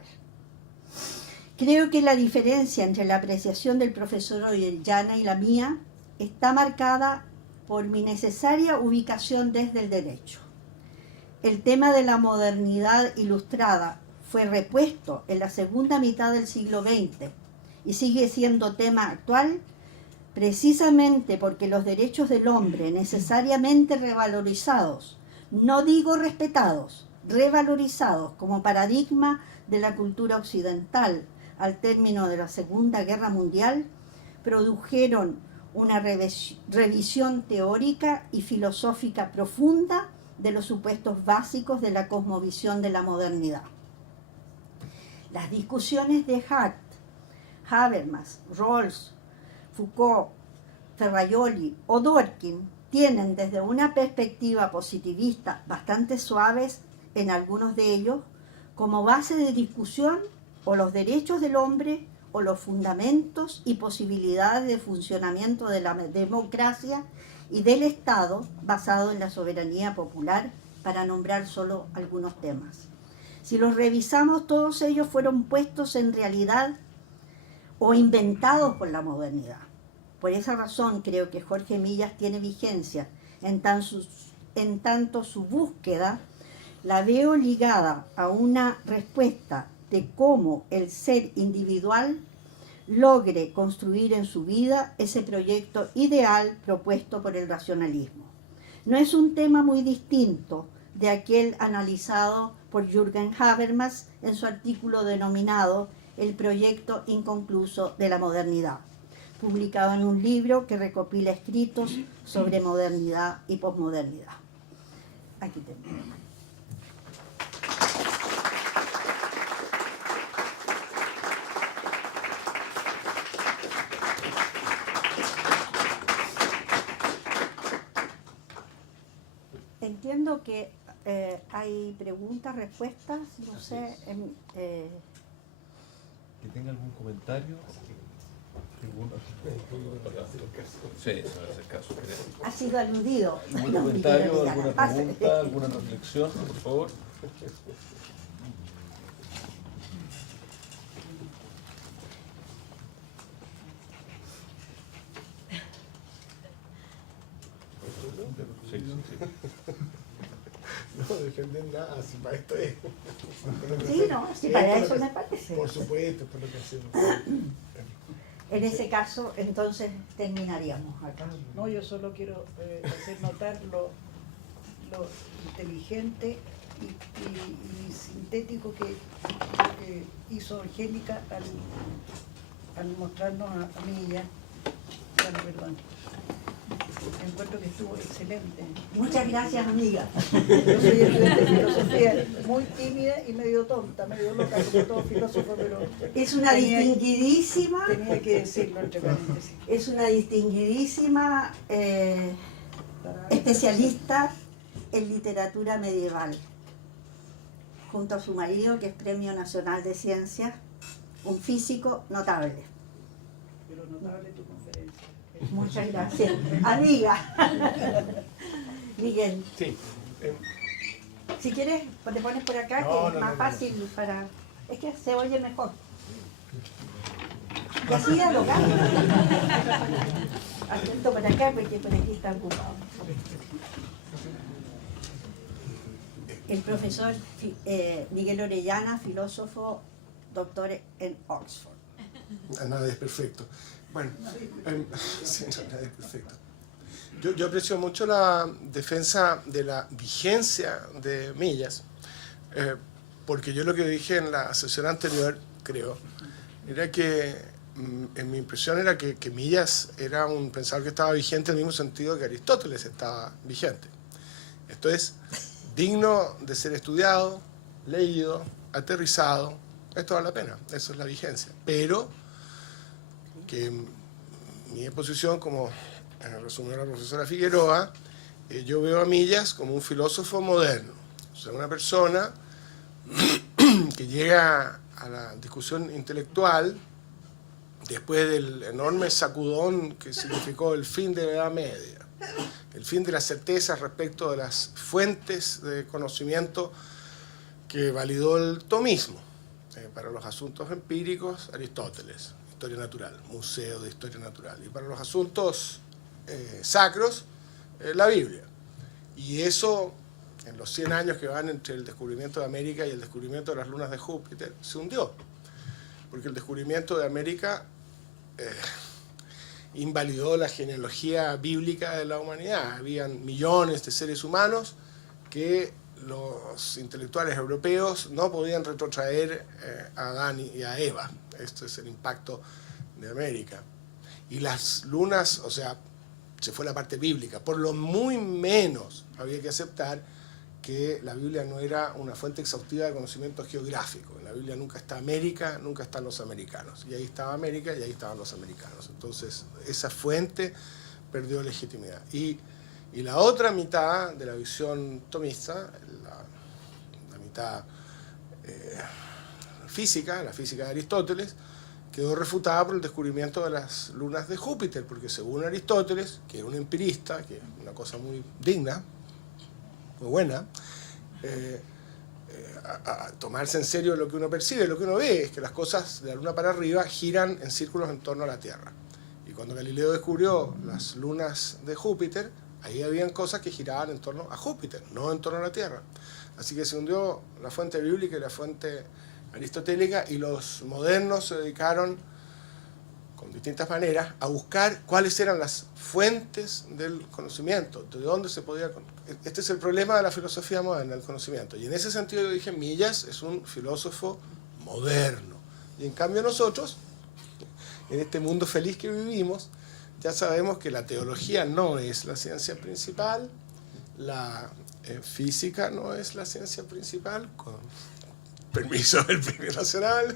Creo que la diferencia entre la apreciación del profesor Orellana y la mía está marcada por mi necesaria ubicación desde el derecho. El tema de la modernidad ilustrada fue repuesto en la segunda mitad del siglo XX y sigue siendo tema actual precisamente porque los derechos del hombre necesariamente revalorizados, no digo respetados, revalorizados como paradigma de la cultura occidental al término de la Segunda Guerra Mundial, produjeron una revisión teórica y filosófica profunda de los supuestos básicos de la cosmovisión de la modernidad. Las discusiones de Hart, Habermas, Rawls, Foucault, Ferraioli o Dworkin tienen desde una perspectiva positivista bastante suaves en algunos de ellos como base de discusión o los derechos del hombre o los fundamentos y posibilidades de funcionamiento de la democracia y del Estado basado en la soberanía popular, para nombrar solo algunos temas. Si los revisamos, todos ellos fueron puestos en realidad o inventados por la modernidad. Por esa razón creo que Jorge Millas tiene vigencia, en tanto su búsqueda la veo ligada a una respuesta de cómo el ser individual logre construir en su vida ese proyecto ideal propuesto por el racionalismo. No es un tema muy distinto de aquel analizado por Jürgen Habermas en su artículo denominado El proyecto inconcluso de la modernidad, publicado en un libro que recopila escritos sobre modernidad y posmodernidad. Aquí tenemos. Entiendo que hay preguntas, respuestas, no sé. ¿Que tenga algún comentario? Sí, eso es el caso. Ha sido aludido. ¿Algún comentario, alguna pregunta, alguna reflexión, por favor? Sí, sí. No defender nada, si para esto es. Sí, no, si para eso me parece. Por supuesto, por lo que hacemos. En ese caso, entonces terminaríamos acá. No, yo solo quiero hacer notar lo inteligente y sintético que hizo Angélica al mostrarnos a Milla. Bueno, perdón. Encuentro que estuvo excelente. Muchas gracias, amiga. Yo soy estudiante de filosofía, muy tímida y medio tonta, medio loca, como todo filósofo, pero Es una distinguidísima, tenía que decirlo entre paréntesis. es una distinguidísima especialista en literatura medieval, junto a su marido, que es Premio Nacional de Ciencias, un físico notable. Pero notable tu conferencia. Muchas gracias. Amiga. Miguel, Sí. si quieres, te pones por acá, No, que no, es más no, fácil para... Es que se oye mejor. Y así dialogando. Atento para acá, porque por aquí está ocupado. El profesor Miguel Orellana, filósofo, doctor en Oxford. Nada es perfecto. Bueno, sí, nada es perfecto. Yo aprecio mucho la defensa de la vigencia de Millas, porque yo lo que dije en la sesión anterior, creo, era que en mi impresión era que Millas era un pensador que estaba vigente en el mismo sentido que Aristóteles estaba vigente. Esto es digno de ser estudiado, leído, aterrizado. Esto vale la pena, eso es la vigencia. Pero que mi exposición, como resumió la profesora Figueroa, yo veo a Millas como un filósofo moderno, o sea, una persona que llega a la discusión intelectual después del enorme sacudón que significó el fin de la Edad Media, el fin de las certezas respecto de las fuentes de conocimiento que validó el tomismo. Para los asuntos empíricos, Aristóteles, Historia Natural, Museo de Historia Natural. Y para los asuntos sacros, la Biblia. Y eso, en los 100 años que van entre el descubrimiento de América y el descubrimiento de las lunas de Júpiter, se hundió. Porque el descubrimiento de América invalidó la genealogía bíblica de la humanidad. Habían millones de seres humanos que los intelectuales europeos no podían retrotraer a Adán y a Eva. Este es el impacto de América. Y las lunas, o sea, se fue la parte bíblica. Por lo muy menos había que aceptar que la Biblia no era una fuente exhaustiva de conocimiento geográfico. En la Biblia nunca está América, nunca están los americanos. Y ahí estaba América y ahí estaban los americanos. Entonces, esa fuente perdió legitimidad. Y la otra mitad de la visión tomista, la mitad física, la física de Aristóteles, quedó refutada por el descubrimiento de las lunas de Júpiter, porque según Aristóteles, que era un empirista, que es una cosa muy digna, muy buena, a tomarse en serio lo que uno percibe, lo que uno ve es que las cosas de la luna para arriba giran en círculos en torno a la Tierra. Y cuando Galileo descubrió las lunas de Júpiter, ahí habían cosas que giraban en torno a Júpiter, no en torno a la Tierra. Así que se hundió la fuente bíblica y la fuente aristotélica, y los modernos se dedicaron, con distintas maneras, a buscar cuáles eran las fuentes del conocimiento, de dónde se podía... Este es el problema de la filosofía moderna, el conocimiento. Y en ese sentido yo dije, Millas es un filósofo moderno. Y en cambio nosotros, en este mundo feliz que vivimos, ya sabemos que la teología no es la ciencia principal, la física no es la ciencia principal, con permiso del Premio Nacional,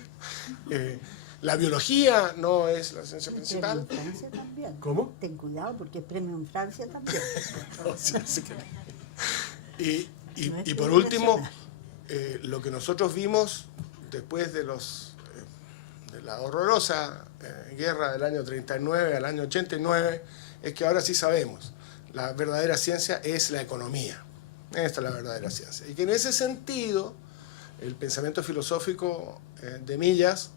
la biología no es la ciencia principal. Premio en Francia también. ¿Cómo? Ten cuidado porque es premio en Francia también. No, sí que... y por último, lo que nosotros vimos después de la horrorosa guerra del año 39 al año 89, es que ahora sí sabemos, la verdadera ciencia es la economía. Esta es la verdadera ciencia. Y que en ese sentido, el pensamiento filosófico de Millas,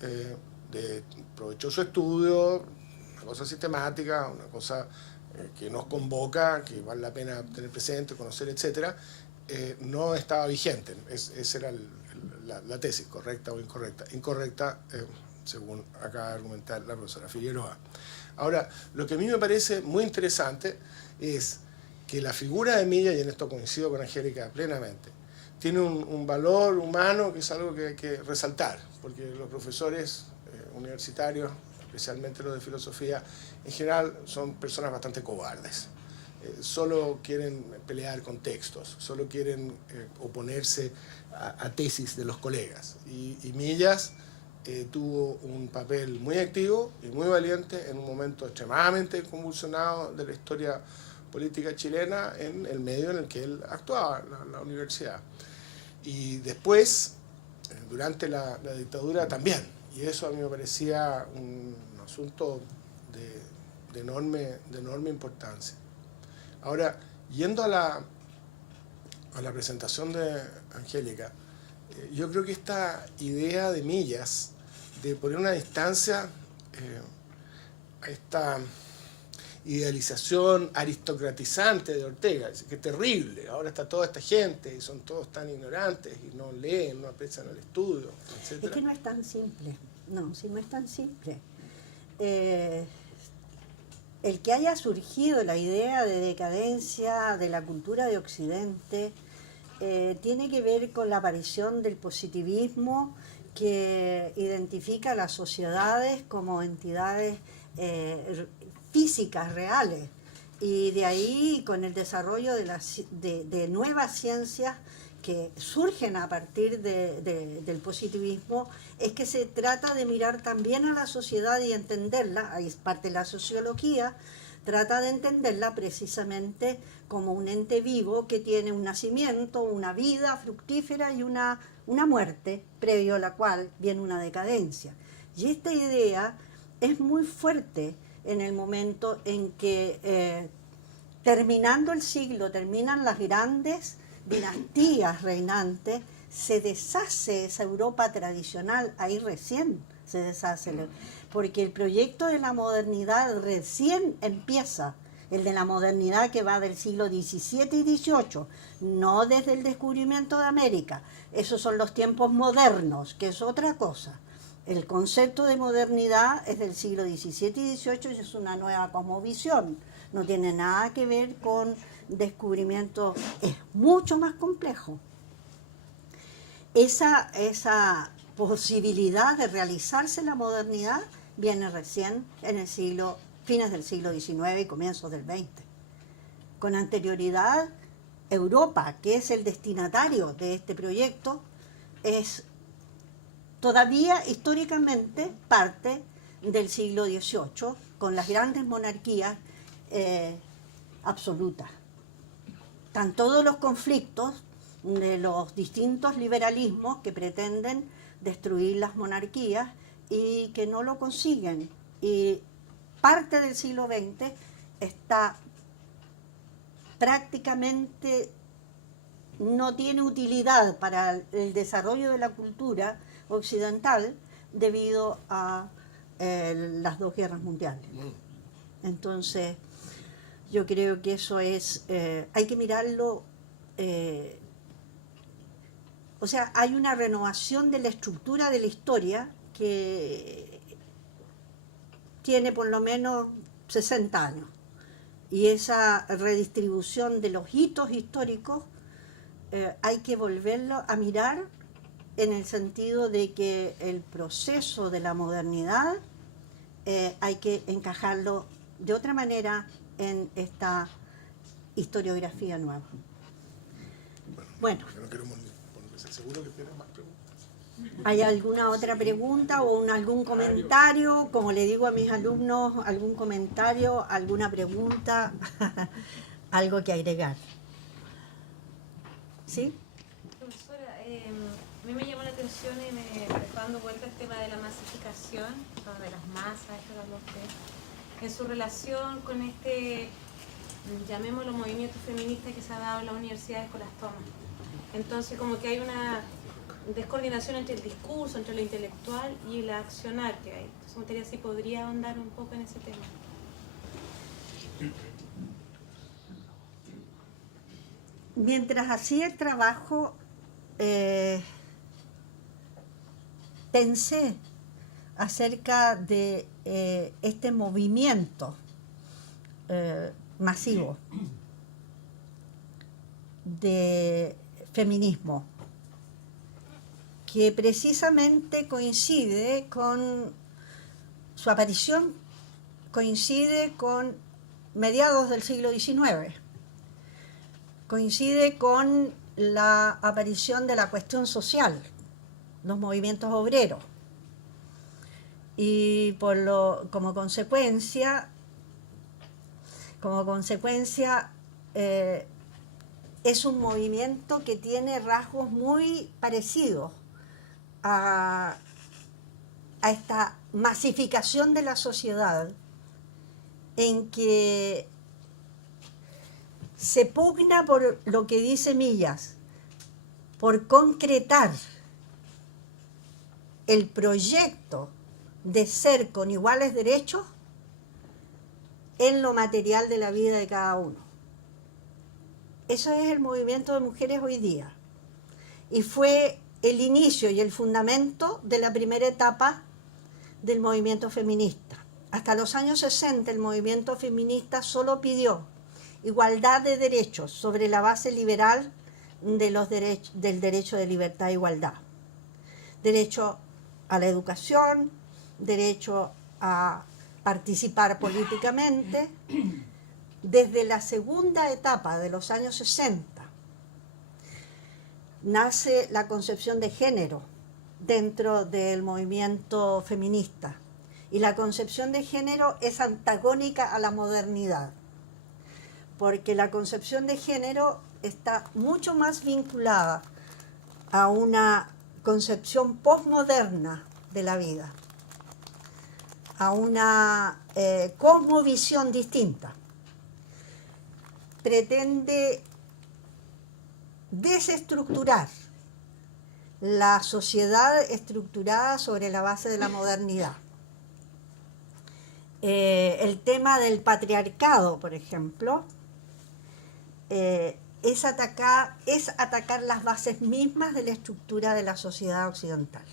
de provechoso estudio, una cosa sistemática, una cosa que nos convoca, que vale la pena tener presente, conocer, etc., no estaba vigente. Esa era la tesis, correcta o incorrecta. Incorrecta, según acaba de argumentar la profesora Figueroa. Ahora, lo que a mí me parece muy interesante es que la figura de Millas, y en esto coincido con Angélica plenamente, tiene un valor humano que es algo que hay que resaltar, porque los profesores universitarios, especialmente los de filosofía, en general son personas bastante cobardes. Solo quieren pelear con textos, solo quieren oponerse a tesis de los colegas. Y Millas tuvo un papel muy activo y muy valiente en un momento extremadamente convulsionado de la historia política chilena, en el medio en el que él actuaba, la universidad. Y después, durante la dictadura también. Y eso a mí me parecía un asunto de enorme importancia. Ahora, yendo a la presentación de Angélica, yo creo que esta idea de Millas, de poner una distancia a esta idealización aristocratizante de Ortega, que terrible, ahora está toda esta gente y son todos tan ignorantes y no leen, no aprecian el estudio, etc. Es que no es tan simple, no es tan simple. El que haya surgido la idea de decadencia de la cultura de Occidente tiene que ver con la aparición del positivismo, que identifica a las sociedades como entidades físicas reales, y de ahí, con el desarrollo de nuevas ciencias que surgen a partir del positivismo, es que se trata de mirar también a la sociedad y entenderla. Ahí es parte de la sociología, trata de entenderla precisamente como un ente vivo que tiene un nacimiento, una vida fructífera y una muerte, previo a la cual viene una decadencia. Y esta idea es muy fuerte en el momento en que, terminando el siglo, terminan las grandes dinastías reinantes, se deshace esa Europa tradicional, ahí recién se deshace, porque el proyecto de la modernidad recién empieza, el de la modernidad que va del siglo XVII y XVIII, no desde el descubrimiento de América. Esos son los tiempos modernos, que es otra cosa. El concepto de modernidad es del siglo XVII y XVIII y es una nueva cosmovisión. No tiene nada que ver con descubrimiento, es mucho más complejo. Esa posibilidad de realizarse la modernidad viene recién en el fines del siglo XIX y comienzos del XX. Con anterioridad, Europa, que es el destinatario de este proyecto, es todavía históricamente parte del siglo XVIII, con las grandes monarquías absolutas. Están todos los conflictos de los distintos liberalismos que pretenden destruir las monarquías y que no lo consiguen. Y parte del siglo XX está prácticamente, no tiene utilidad para el desarrollo de la cultura occidental debido a las dos guerras mundiales. Entonces, yo creo que eso es, hay que mirarlo, o sea, hay una renovación de la estructura de la historia que tiene por lo menos 60 años. Y esa redistribución de los hitos históricos hay que volverlo a mirar en el sentido de que el proceso de la modernidad hay que encajarlo de otra manera en esta historiografía nueva. Bueno, Yo no quiero ser seguro que tienen más preguntas. ¿hay alguna otra pregunta o algún comentario? Como le digo a mis alumnos, algún comentario, alguna pregunta, algo que agregar. ¿Sí? Profesora, a mí me llamó la atención y me está dando vuelta el tema de la masificación, de las masas, esto lo habló usted, en su relación con este, llamémoslo, movimiento feminista que se ha dado en las universidades con las tomas. Entonces, como que hay una descoordinación entre el discurso, entre lo intelectual y el accionar que hay. Entonces, me gustaría si podría ahondar un poco en ese tema. Mientras hacía el trabajo, pensé acerca de este movimiento masivo de feminismo, que precisamente coincide con su aparición, coincide con mediados del siglo XIX, coincide con la aparición de la cuestión social, los movimientos obreros, y como consecuencia es un movimiento que tiene rasgos muy parecidos a esta masificación de la sociedad, en que se pugna por lo que dice Millas, por concretar el proyecto de ser con iguales derechos en lo material de la vida de cada uno. Eso es el movimiento de mujeres hoy día. Y fue el inicio y el fundamento de la primera etapa del movimiento feminista. Hasta los años 60 el movimiento feminista solo pidió igualdad de derechos sobre la base liberal del derecho de libertad e igualdad. Derecho a la educación, derecho a participar políticamente. Desde la segunda etapa de los años 60 nace la concepción de género dentro del movimiento feminista. Y la concepción de género es antagónica a la modernidad, porque la concepción de género está mucho más vinculada a una concepción posmoderna de la vida, a una cosmovisión distinta. Pretende desestructurar la sociedad estructurada sobre la base de la modernidad. El tema del patriarcado, por ejemplo, es atacar las bases mismas de la estructura de la sociedad occidental.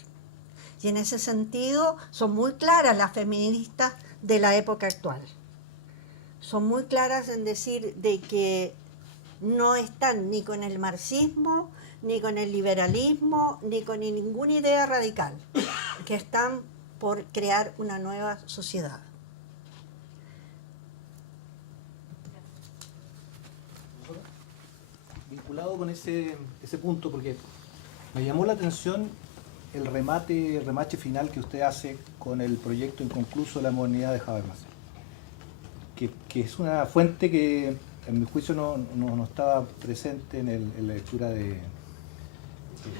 Y en ese sentido son muy claras las feministas de la época actual. Son muy claras en decir de que no están ni con el marxismo, ni con el liberalismo, ni con ninguna idea radical, que están por crear una nueva sociedad. Vinculado con ese punto, porque me llamó la atención el remache final que usted hace con el proyecto inconcluso de la modernidad de Habermas, que es una fuente que en mi juicio no estaba presente en la lectura que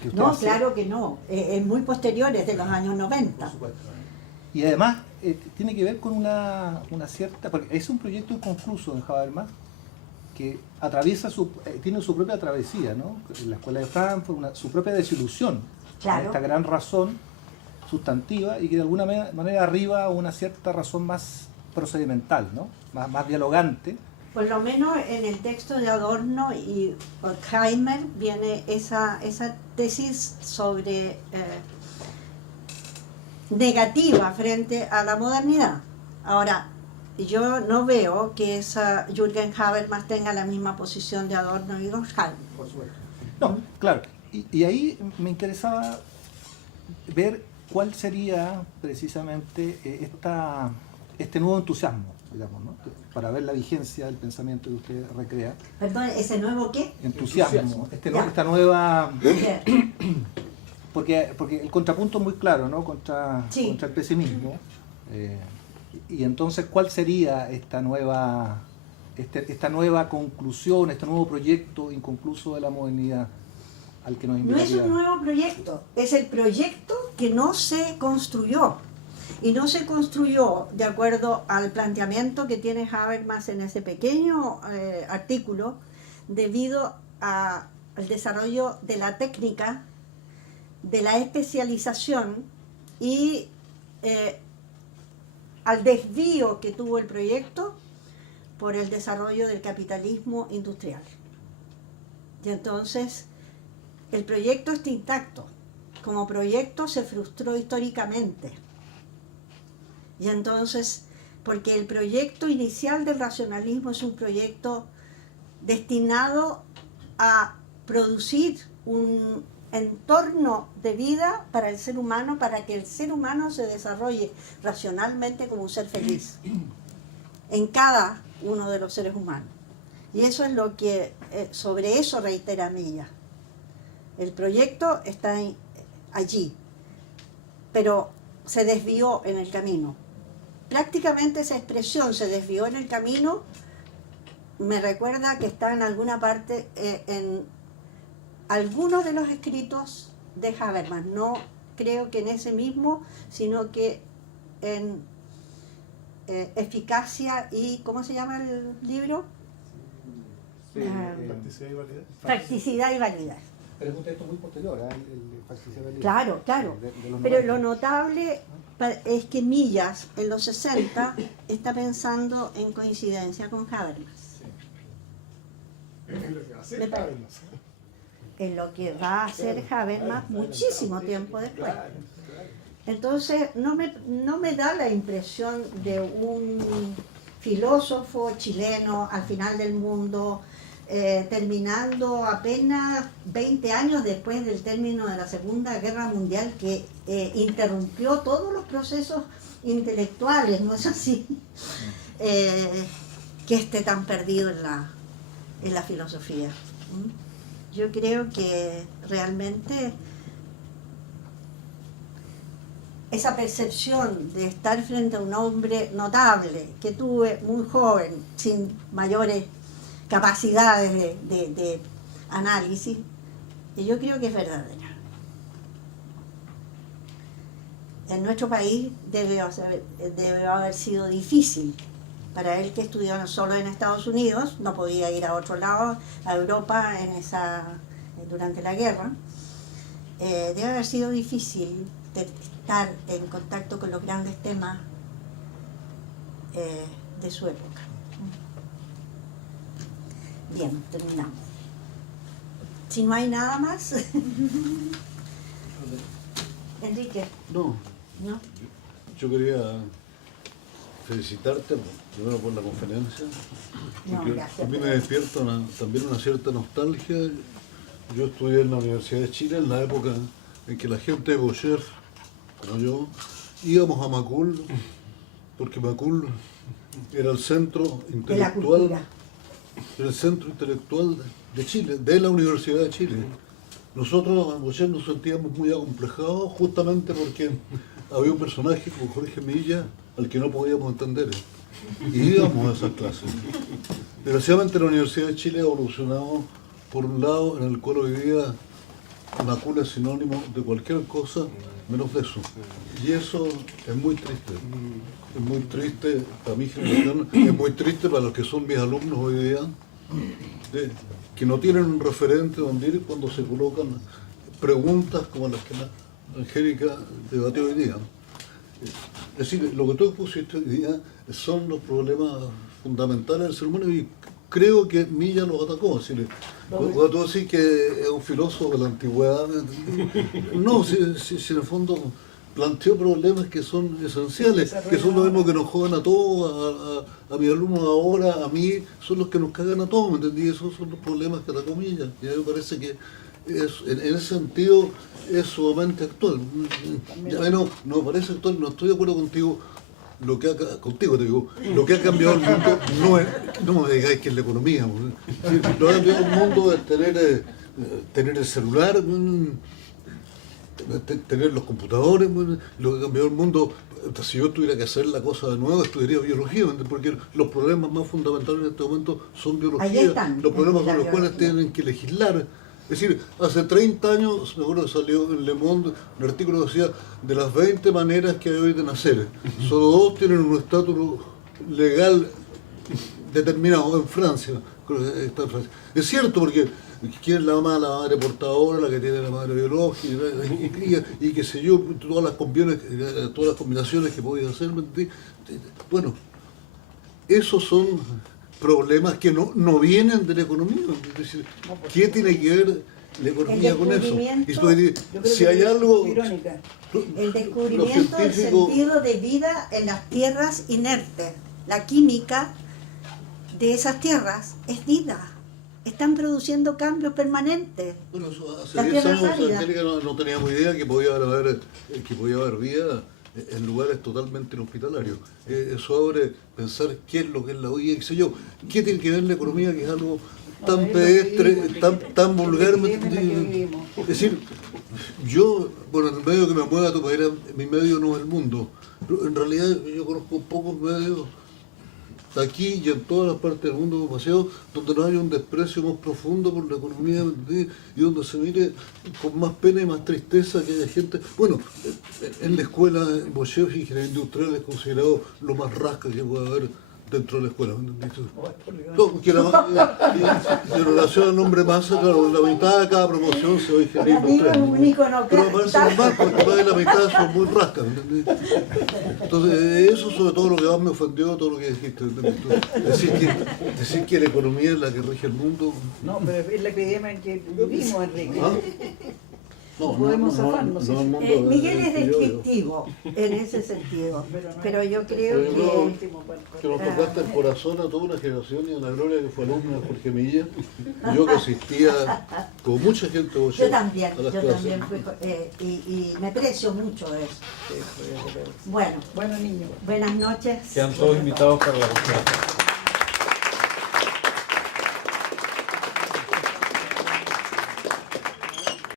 usted No, hace. claro que no, es muy posterior, es de los años 90. Por supuesto. Y además tiene que ver con una cierta, porque es un proyecto inconcluso en Habermas que atraviesa tiene su propia travesía, ¿no? La escuela de Frankfurt, su propia desilusión, Claro. esta gran razón sustantiva y que de alguna manera arriba a una cierta razón más procedimental, ¿no? Más dialogante. Por lo menos en el texto de Adorno y Horkheimer viene esa tesis sobre negativa frente a la modernidad. Ahora, yo no veo que Jürgen Habermas tenga la misma posición de Adorno y Horkheimer. Por supuesto. No, claro. Y ahí me interesaba ver cuál sería precisamente este nuevo entusiasmo, digamos, ¿no? Para ver la vigencia del pensamiento que usted recrea. Perdón, ¿ese nuevo qué? Entusiasmo. Ya. Esta nueva... Bien. Porque el contrapunto es muy claro, ¿no? Contra el pesimismo. Y entonces, ¿cuál sería esta nueva conclusión, este nuevo proyecto inconcluso de la modernidad al que nos No invitaría? es un nuevo proyecto, es el proyecto que no se construyó. Y no se construyó de acuerdo al planteamiento que tiene Habermas en ese pequeño artículo, debido al desarrollo de la técnica, de la especialización y al desvío que tuvo el proyecto por el desarrollo del capitalismo industrial. Y entonces el proyecto está intacto. Como proyecto se frustró históricamente. Y entonces, porque el proyecto inicial del racionalismo es un proyecto destinado a producir un entorno de vida para el ser humano, para que el ser humano se desarrolle racionalmente como un ser feliz en cada uno de los seres humanos. Y eso es lo que, sobre eso reitera Millas. El proyecto está allí, pero se desvió en el camino. Prácticamente esa expresión, se desvió en el camino, me recuerda que está en alguna parte en algunos de los escritos de Habermas. No creo que en ese mismo, sino que en Eficacia y... ¿cómo se llama el libro? Practicidad y validez. Practicidad y validez. Pero es un texto muy posterior, ¿eh? El practicidad y validez. Claro, claro. De los Pero 90. lo notable es que Millas, en los 60, está pensando en coincidencia con Habermas. Es lo que va a hacer Me parece. Habermas. En lo que va a hacer Habermas muchísimo tiempo después. Entonces, no me da la impresión de un filósofo chileno al final del mundo, terminando apenas 20 años después del término de la Segunda Guerra Mundial, que interrumpió todos los procesos intelectuales, ¿no es así? Que esté tan perdido en la filosofía. Yo creo que realmente esa percepción de estar frente a un hombre notable, que tuve muy joven, sin mayores capacidades de análisis, y yo creo que es verdadera. En nuestro país debe haber sido difícil. Para él, que estudió no solo en Estados Unidos, no podía ir a otro lado, a Europa durante la guerra, debe haber sido difícil estar en contacto con los grandes temas de su época. Bien, terminamos. Si no hay nada más, Enrique, No, ¿no? yo quería felicitarte primero por la conferencia, No, porque gracias. a mí me despierta también una cierta nostalgia. Yo estudié en la Universidad de Chile en la época en que la gente de Boucher, como yo, íbamos a Macul, porque Macul era el centro De la intelectual, cultura. era el centro intelectual de Chile, de la Universidad de Chile. Nosotros en Bocher nos sentíamos muy acomplejados justamente porque había un personaje como Jorge Milla al que no podíamos entender. Y íbamos a esas clases. Desgraciadamente la Universidad de Chile ha evolucionado por un lado en el cual hoy día Macul es sinónimo de cualquier cosa menos de eso. Y eso es muy triste. Es muy triste para mi generación, es muy triste para los que son mis alumnos hoy día, que no tienen un referente donde ir cuando se colocan preguntas como las que la Angélica debatió hoy día. Es decir, lo que tú expusiste hoy día son los problemas fundamentales del ser humano y creo que Milla los atacó. Es decir, cuando tú decís que es un filósofo de la antigüedad, no, si en el fondo planteó problemas que son esenciales, que son los mismos que nos jodan a todos, a mis alumnos ahora, a mí, son los que nos cagan a todos, ¿me entendí? Esos son los problemas que atacó Milla. Y a mí me parece que en ese sentido es sumamente actual. A mí no me parece actual, no estoy de acuerdo contigo. Contigo te digo, lo que ha cambiado el mundo no me digáis que es la economía. Lo que ha cambiado el mundo es tener el celular, tener los computadores. Lo que ha cambiado el mundo, si yo tuviera que hacer la cosa de nuevo, estudiaría biología, porque los problemas más fundamentales en este momento son biología, los problemas con los cuales tienen que legislar. Es decir, hace 30 años, me acuerdo que salió en Le Monde un artículo que decía de las 20 maneras que hay hoy de nacer, solo 2 tienen un estatus legal determinado en Francia. Creo que está en Francia. Es cierto, porque ¿quién es la madre portadora, la que tiene la madre biológica? Y qué sé yo, todas las combinaciones que podéis hacer. Bueno, esos son problemas que no vienen de la economía. Es decir, ¿qué tiene que ver la economía con eso? Y tú dices, si hay algo... El descubrimiento del sentido de vida en las tierras inertes. La química de esas tierras es vida. Están produciendo cambios permanentes. Bueno, hace La 10 tierra años, árida. Angélica, no teníamos idea que podía haber vida en lugares totalmente inhospitalarios. Eso abre pensar qué es lo que es la vida, qué sé yo, qué tiene que ver la economía, que es algo tan pedestre, tan vulgar. Es decir, yo, bueno, en el medio que me mueva a tu manera, mi medio no es el mundo. Pero en realidad yo conozco pocos medios aquí y en todas las partes del mundo demasiado, donde no haya un desprecio más profundo por la economía y donde se mire con más pena y más tristeza que haya gente. Bueno, en la escuela, en Bocher, ingeniería industrial es considerado lo más rasca que puede haber dentro de la escuela. No, que en relación al nombre masa, claro, la mitad de cada promoción se va a ingeniería industrial. Pero me parece normal, porque más de la mitad son muy rascas. Entonces, eso sobre todo lo que más me ofendió, todo lo que dijiste. Decir que la economía es la que rige el mundo. No, pero es la epidemia en que vivimos, Enrique. ¿Ah? No, podemos zafarnos. el mundo Miguel es que yo digo. descriptivo en ese sentido, pero yo creo Que nos tocaste el corazón a toda una generación y a la Gloria que fue alumna de Jorge Milla, y yo que asistía con mucha gente yo también clases. fui, y me aprecio mucho eso. Bueno, Bueno, niño. buenas noches. Quedan todos invitados para la conferencia.